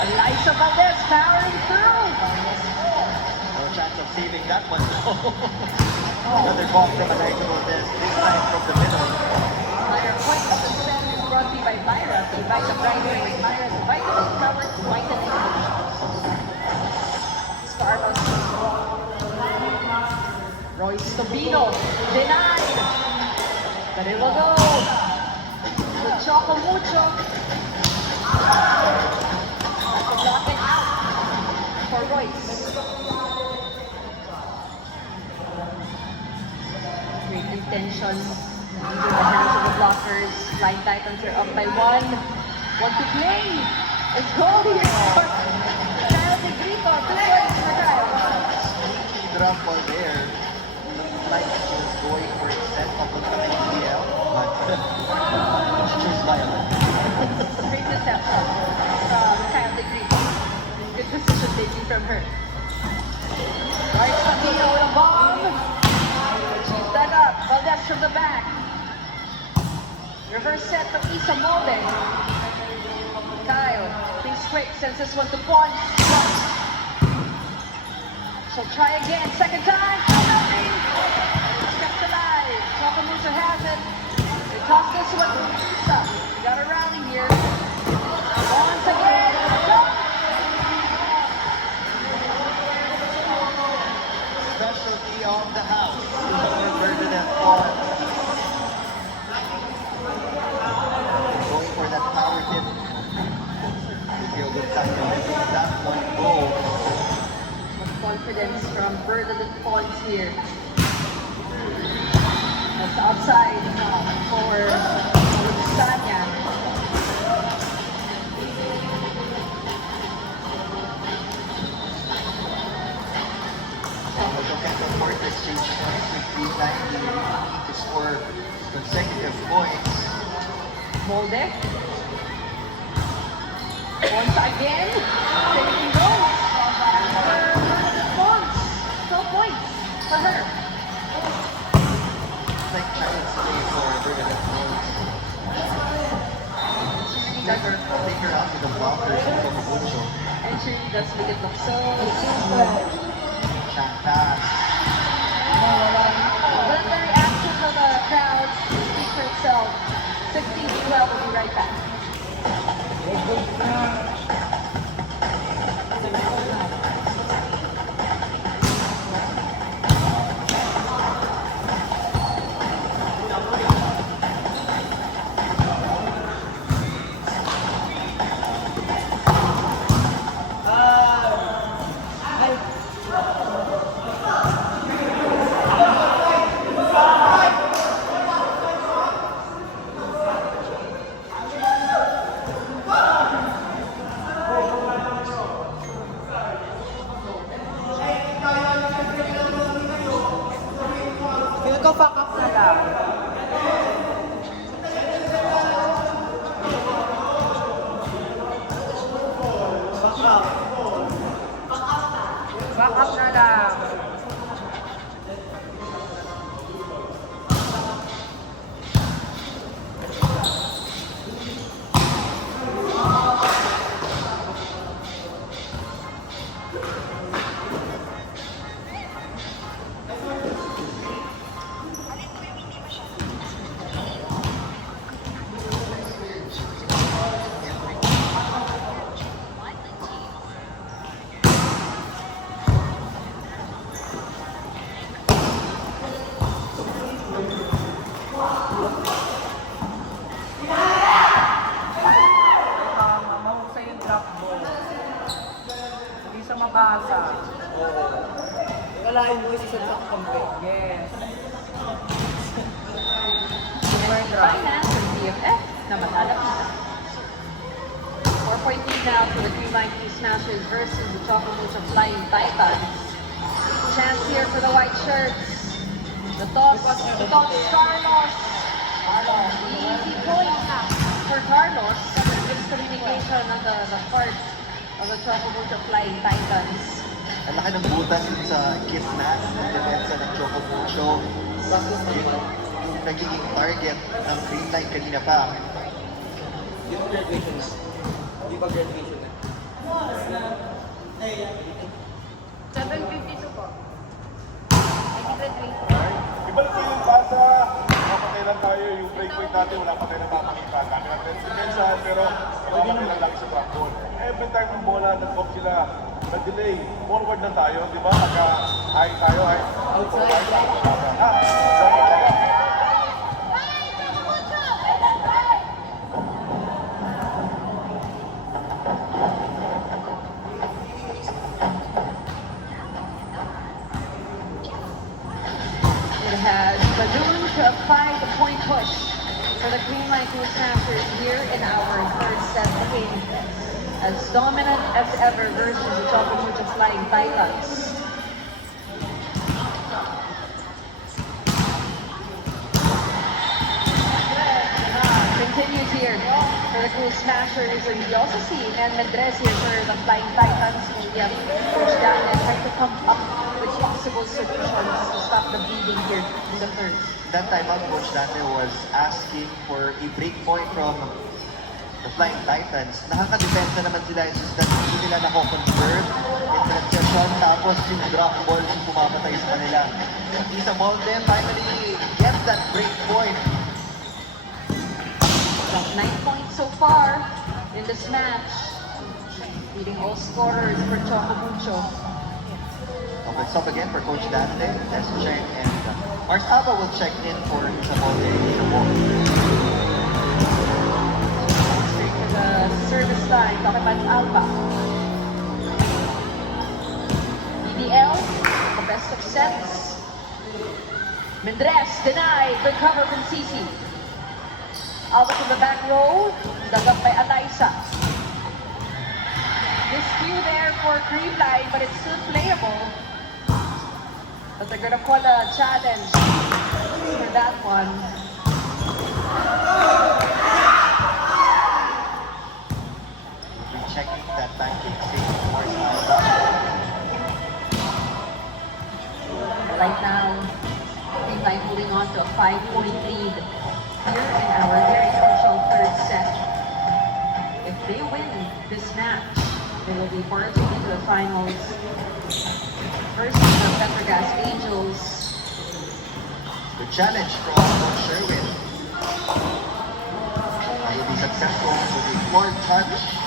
Eliza Valdez powering through. No chance of saving that one. Another ball from Eliza Valdez, this time from the middle. Higher point of the set is brought to you by Myra. The Vita Brightway. Myra's vitamin powered whitening solutions. Starbucks. Royce Tobino. Denied. But it will go. To Choco Mucho. Block it out for Royce. Great intention under the hands of the blockers. Line Titans are up by 1. Want to play? It's goal here for Kyle De Grito. 2 points for Kyle. Sneaky drop ball there. Looks like she was going for a set up on the ACL, but she chose violence. Great deception from Kyle De Grito. Good decision making from her. Right, Sabino with a bomb. She's dug up. Valdez from the back. Reverse set from Isa Molde. Kyle, thinks quick, sends this one to Pons. She'll try again, second time. Nothing. It's kept alive. Choco Mucho has it. They toss this one to Isa. We got a rally here. Once again. Specialty of the house. For Ferdinand Pons. Going for that power hit. We feel good time to let that one go. Much confidence from Ferdinand Pons here. That's outside for Sanya. Also can't afford to exchange points with 390 to score consecutive points. Molde. Once again, taking goals for Pons. 12 points for her. It's like child's play for Ferdinand Pons. Take her out to the blockers of Tomagucho. And she does make it look so simple. Chantas. But the reaction of the crowd speaks for itself. 16 Nagka-fuck up na lang. Fuck up. Fuck up na lang. Mahusay yung drop ball. Hindi siya mabasa. Oo. Kalahin mo yung isang drop kampe. Yes. Super drop. Finance and DFF na matalapitan. 4-point lead now for the Green Line Blue Smashers versus the Choco Mucha Flying Titans. Chance here for the white shirts. The toss, Carlos. Easy point for Carlos. Miscommunication on the part of the Choco Mucha Flying Titans. Ang laki ng butas dun sa gitna ng depensa ng Choco Mucho. Yung nagiging target ng green line kanina pa. Yung graduation na. Di ba graduation na? 7:52 po. Ibalik ko yung pasa. Nakapatay lang tayo. Yung break point natin, wala pa tayo napapakita. Dami natin si Mensa, pero hindi naman lang sa track ball. Every time ng bola, nag-off sila. Nag-delay. Forward na tayo, di ba? Naka-high tayo, high. Outside. It has ballooned to a 5-point push for the Green Line Blue Smashers here in our third set game. As dominant as ever versus the Choco Mucha Flying Titans. Continues here for the Blue Smashers, and we also see Nan Mendrez here for the Flying Titans. Coach Daniel trying to come up with possible solutions to stop the bleeding here in the third. That time out, Coach Dante was asking for a break point from the Flying Titans. Nakaka-depensa naman sila, it's just that hindi nila nako-convert in transition, tapos yung drop balls yung pumapatay sa kanila. Isa Molde finally gets that break point. Got 9 points so far in this match, leading all scorers for Choco Mucho. It's up again for Coach Dante, Check, and Mars Alba will check in for Isa Molde in the ball. Straight to the service line, talking about Alba. BBL, the best of sets. Mendrez denied, good cover from Cici. Alba to the back row, dug up by Alaysa. Miscue there for Green Line, but it's still playable. But they're gonna call a challenge for that one. Checking that pancake save for Mars Alba. Right now, Green Line holding on to a 5-point lead here in our very crucial third set. If they win this match, they will be forging into the finals versus the Petrogas Angels. The challenge from Coach Sherwin. Will be successful with a floor touch.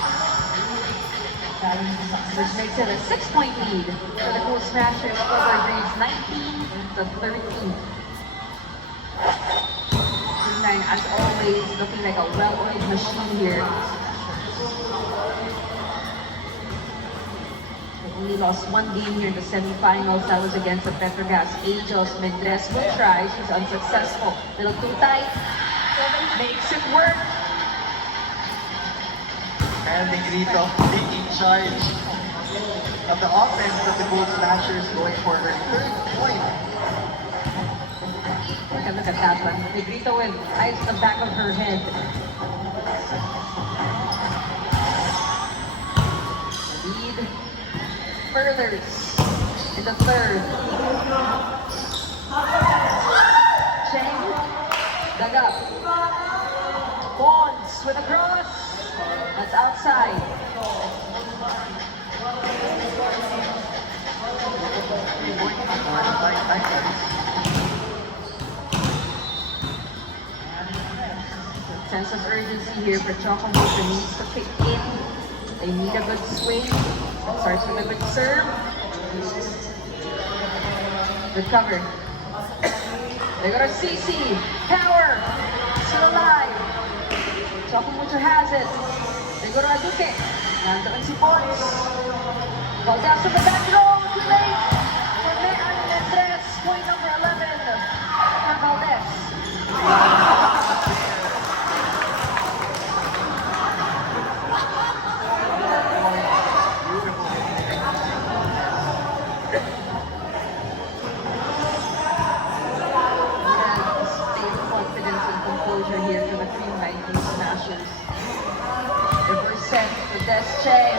This makes it a 6-point lead for the Cool Smashers. Score grades 19-13. Green Line, as always, looking like a well-oiled machine here. They only lost one game here in the semifinals. That was against the Petrogas Angels. Mendrez will try. She's unsuccessful. Little too tight. Makes it work. And Negrito taking charge of the offense of the Gold Smashers, going for her third point. look at that one. Negrito with eyes at the back of her head. Lead furthers in the third. Cheng dug up. Bonds with a cross. That's outside. Sense of urgency here for Chocomocho needs to kick in. They need a good swing. That starts with a good serve. Recover. They go to CC. Power. Still alive. Chocomocho has it. They go to Aduque. Nandoon si Pons. Calls out to the back row. Too late. For Mean Andres. Point number 11. For Valdez. Confidence and composure here for the Cream Line Blue Smashers. Reverse set to Des Cheng.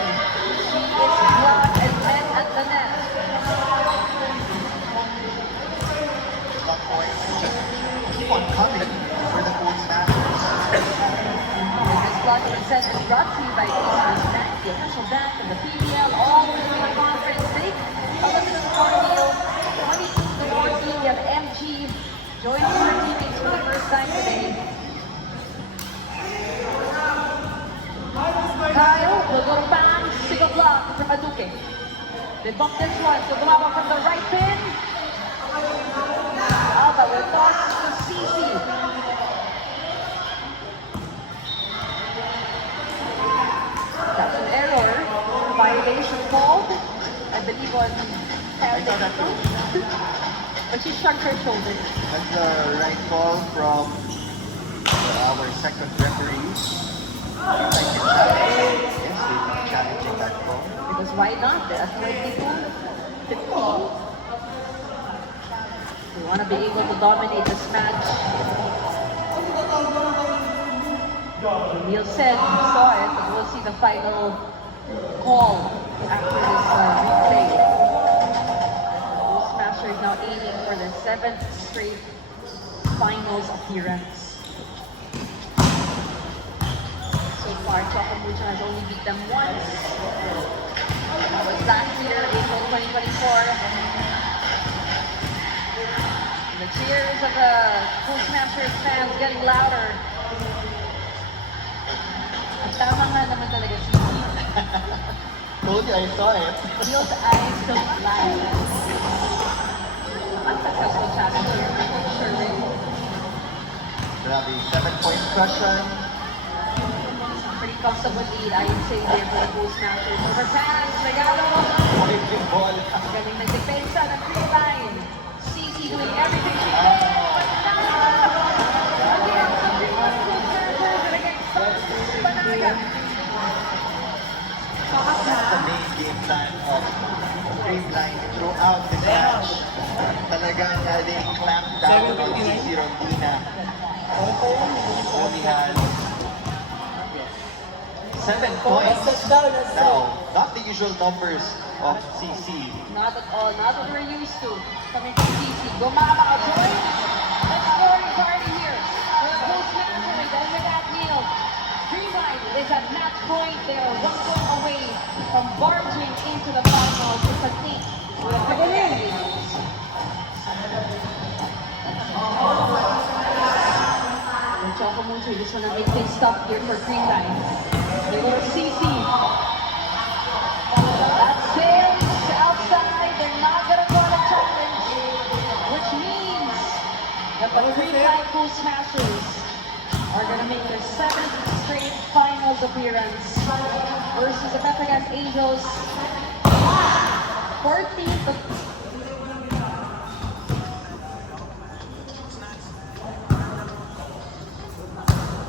She is blocked and met at the net. Stock points just keep on coming for the Gold Smashers. This block of the set is brought to you by Eastern Bank, the official bank of the PBL, all the way to the conference. Big aluminum core deal, 22-14. We have MG joining her teammates for the first time today. Kyle will go to bang, single block from Aduque. They buck this one to Bravo from the right pin. Alba will toss to CC. That's an error. Violation called. I believe on I saw that too. but she shrugged her shoulders. That's the right call from our second referee. Like the challenge. Yes, they challenging that call. Because why not? That's 22, 15. We want to be able to dominate this match. Neil said he saw it, but we'll see the final call after this replay. Blue Smasher is now aiming for their 7th straight finals appearance. So far, Chocomucho has only beat them once. That was last year, April 2024. And the cheers of the Blue Smashers fans getting louder. At tama nga naman talaga si Told you, I saw it. Neil's eyes don't lie. Unsuccessful challenge here for Coach Sherwin. Grabe, 7-point cushion. Pretty comfortable lead, I would say, there for the Blue Smashers. Over pass, Regalo. Big ball. Galing ng depensa ng Cream Line. CC doing everything she can. Again, the Blue Smashers, and again, Banaga. That's the main game plan of Dreamline throughout the match. Talagang they clamped down on CC Rondina. Only had 7 points. Now, not the usual numbers of CC. Not at all, not what we're used to. Coming from CC. Gumama join. Let's scoring party here. For the Blue Smashers and without Neil. Dreamline is at match point. They are 1 point away from barging into the finals to compete with the Canadians. And Chocomucho just want to make things tough here for Dreamline. They go to CC. That sails outside. They're not gonna go on a challenge, which means that the Creamline Blue Smashers are gonna make their 7th straight finals appearance versus the Petragas Angels. 14th of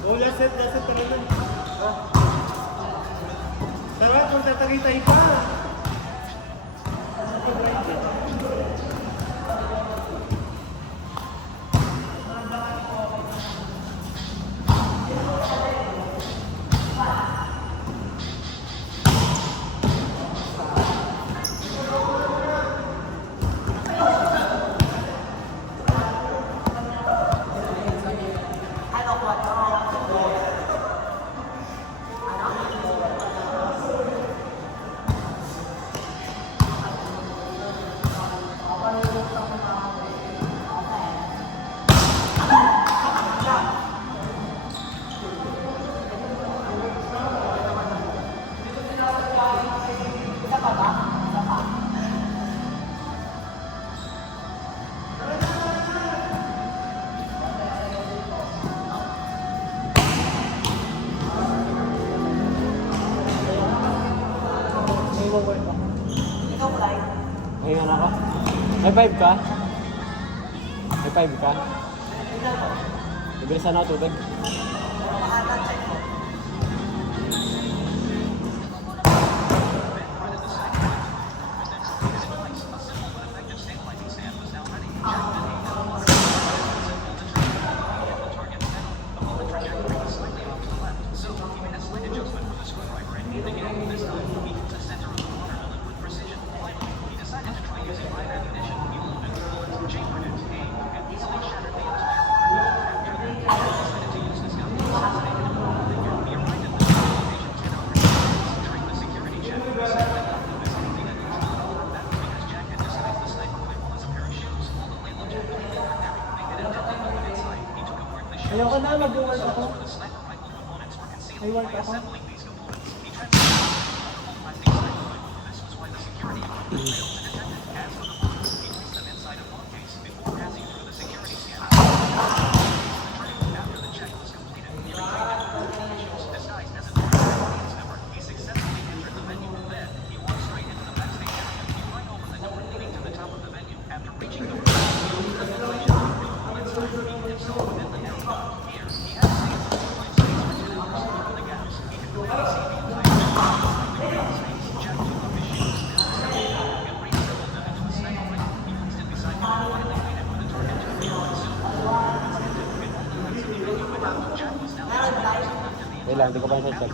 Oh, that's it talaga. Tara, kung tatagitay pa. High five ka? High five ka? Bilisan ako tubig. Ayoko na, mag-work ako. May work ako. Wait lang, hindi ko pa check.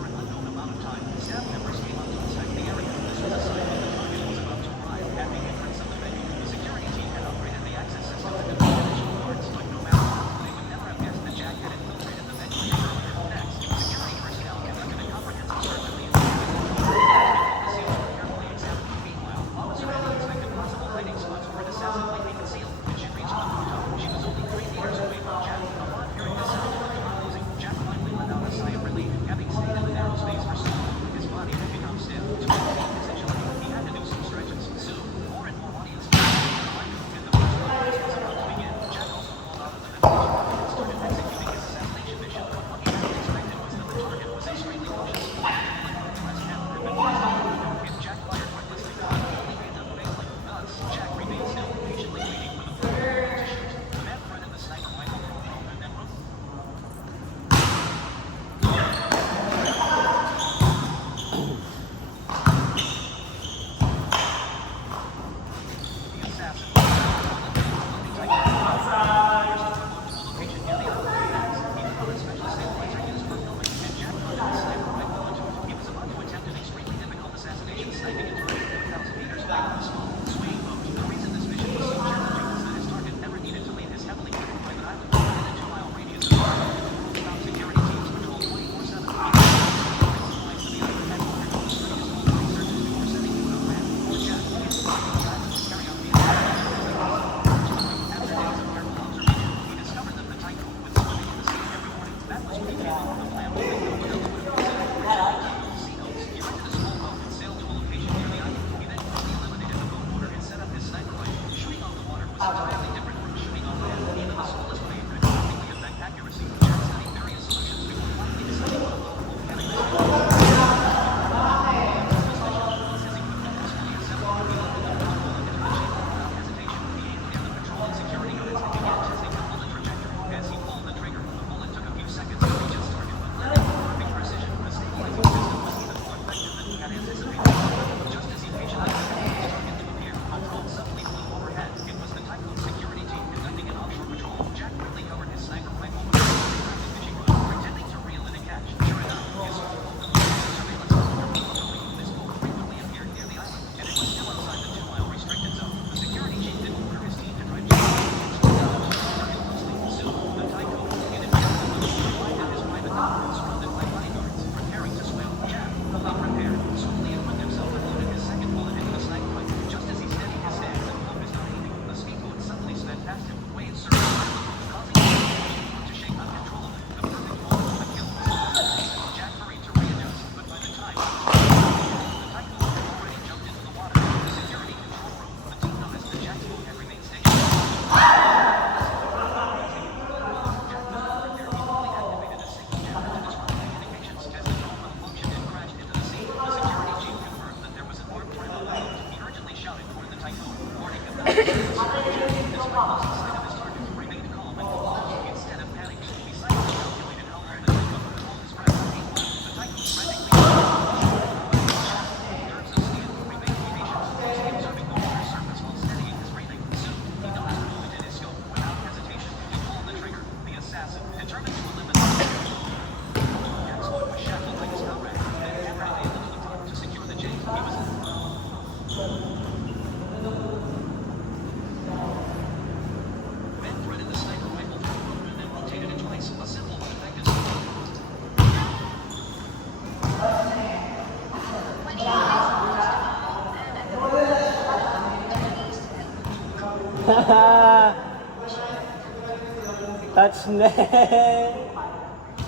Touch net!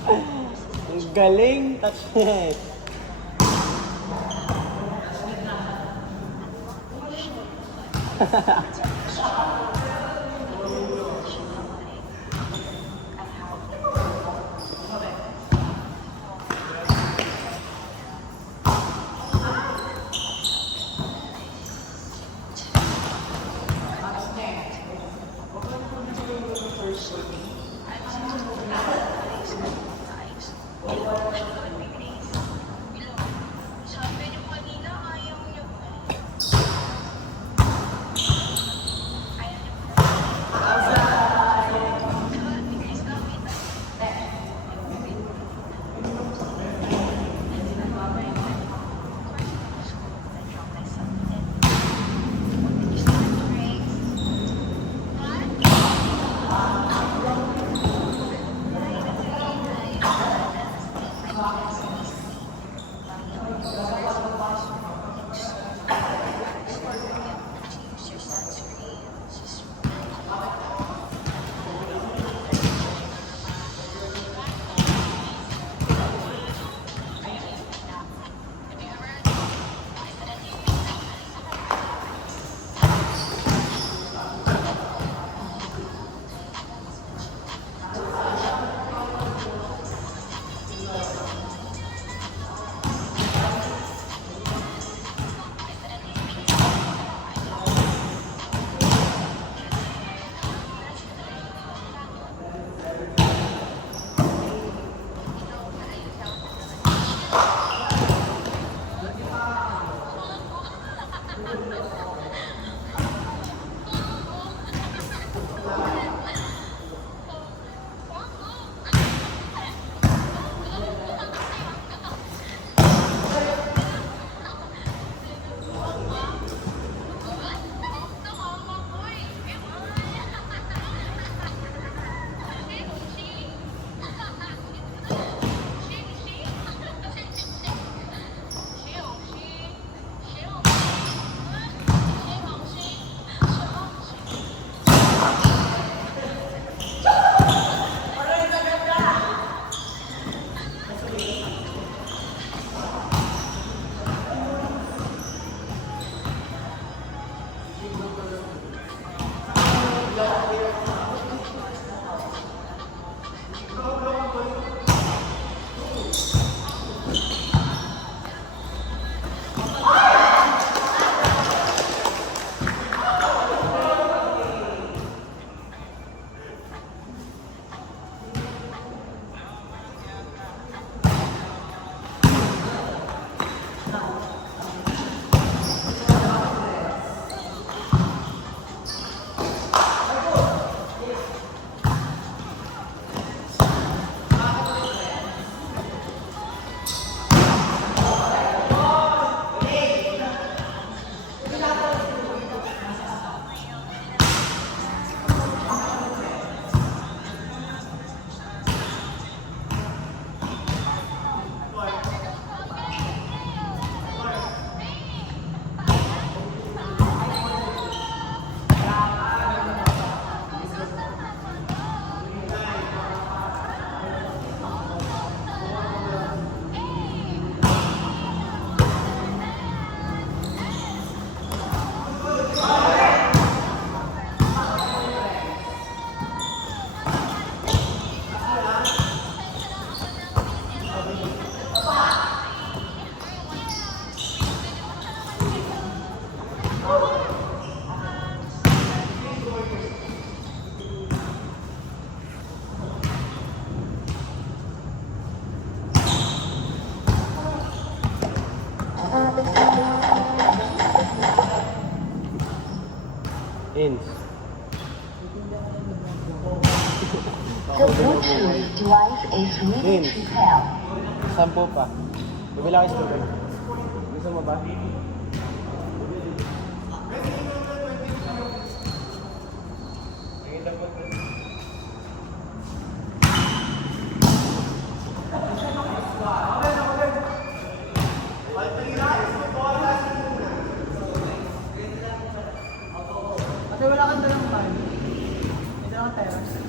Ang galing! Touch net! The Bluetooth device is ready to pair. 10 pa. Bibila kayo sa tubig. Gusto mo ba? Ate, wala kang dalang pan. May dalang pera.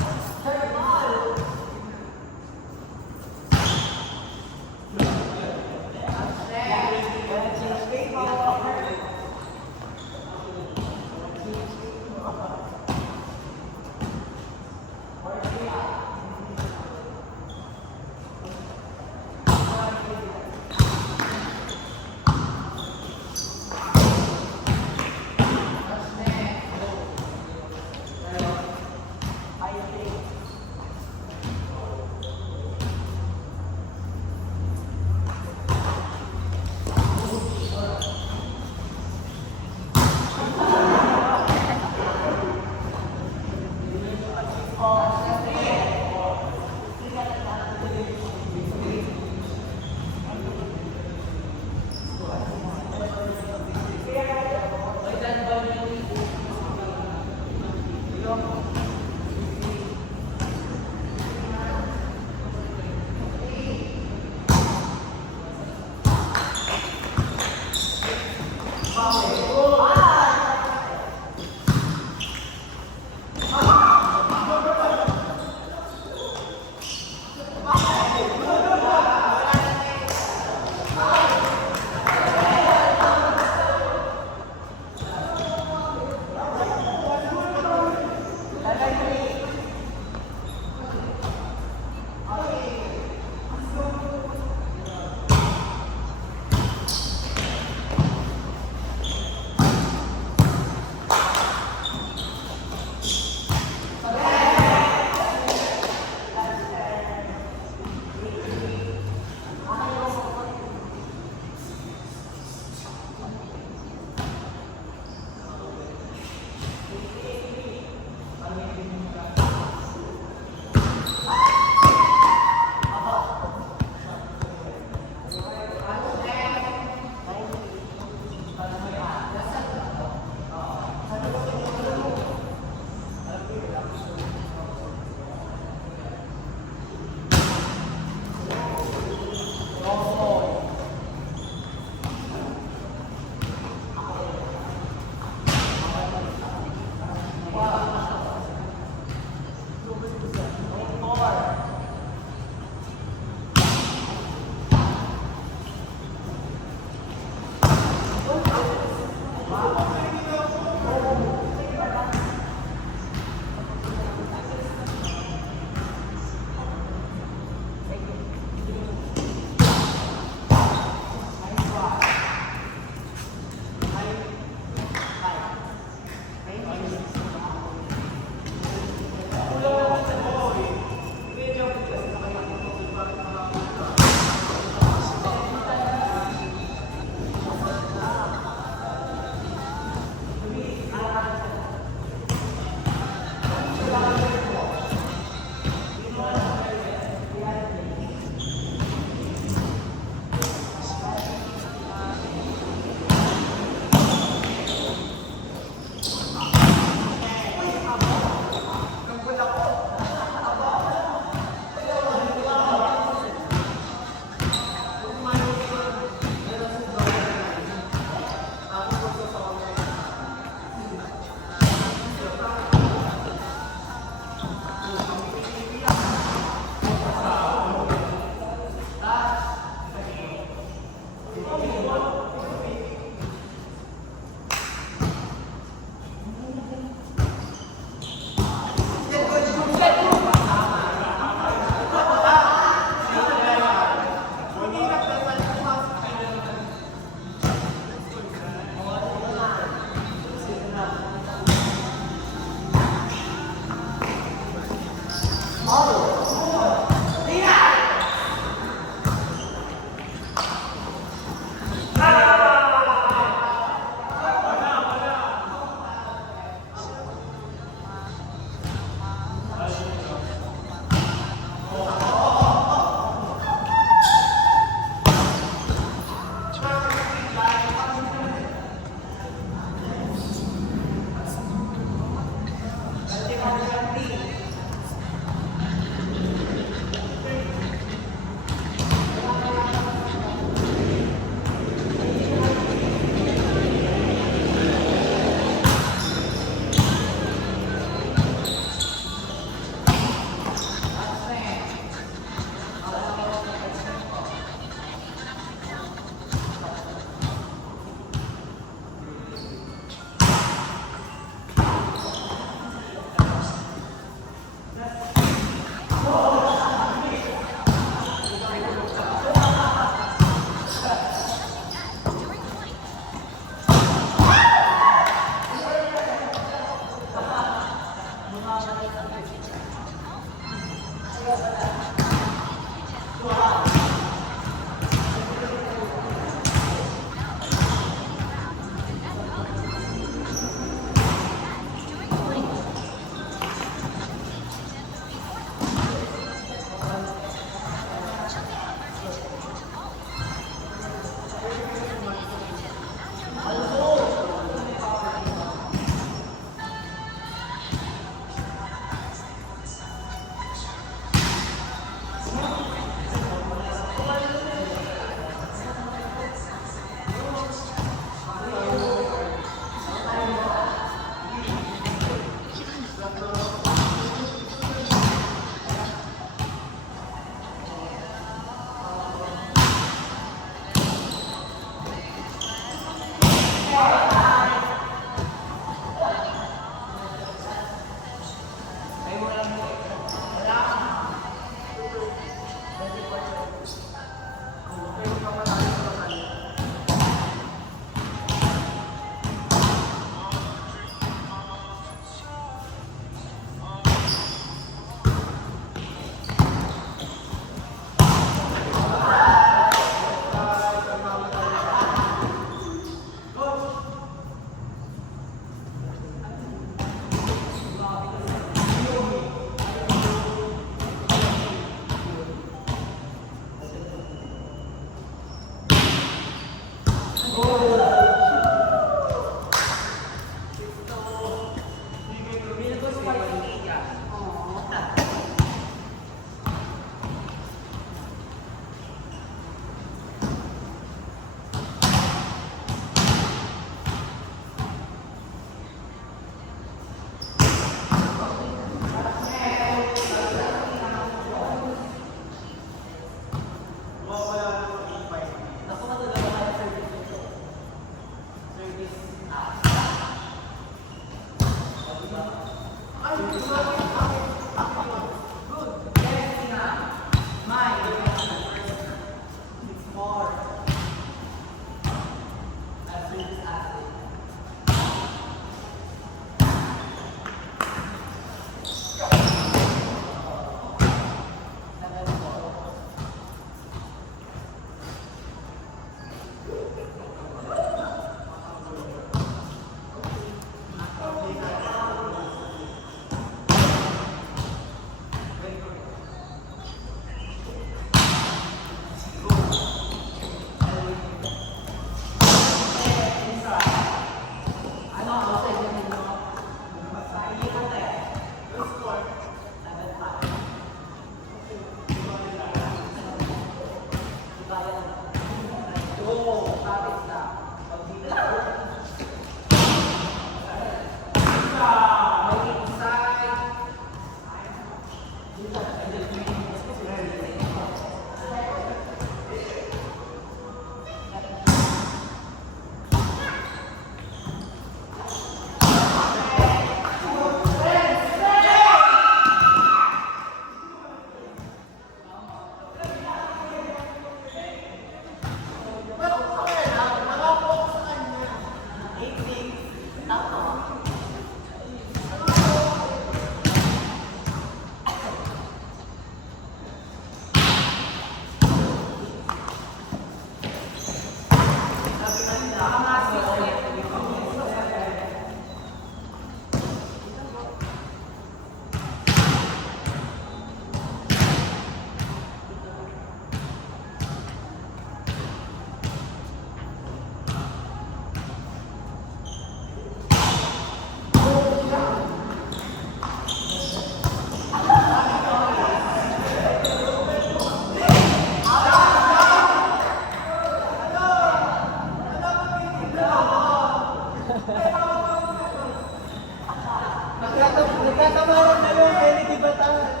Nagkatamaran na yung Kennedy Batangas.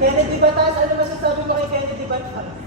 Kennedy Batangas, ano masasabi mo kay Kennedy Batangas?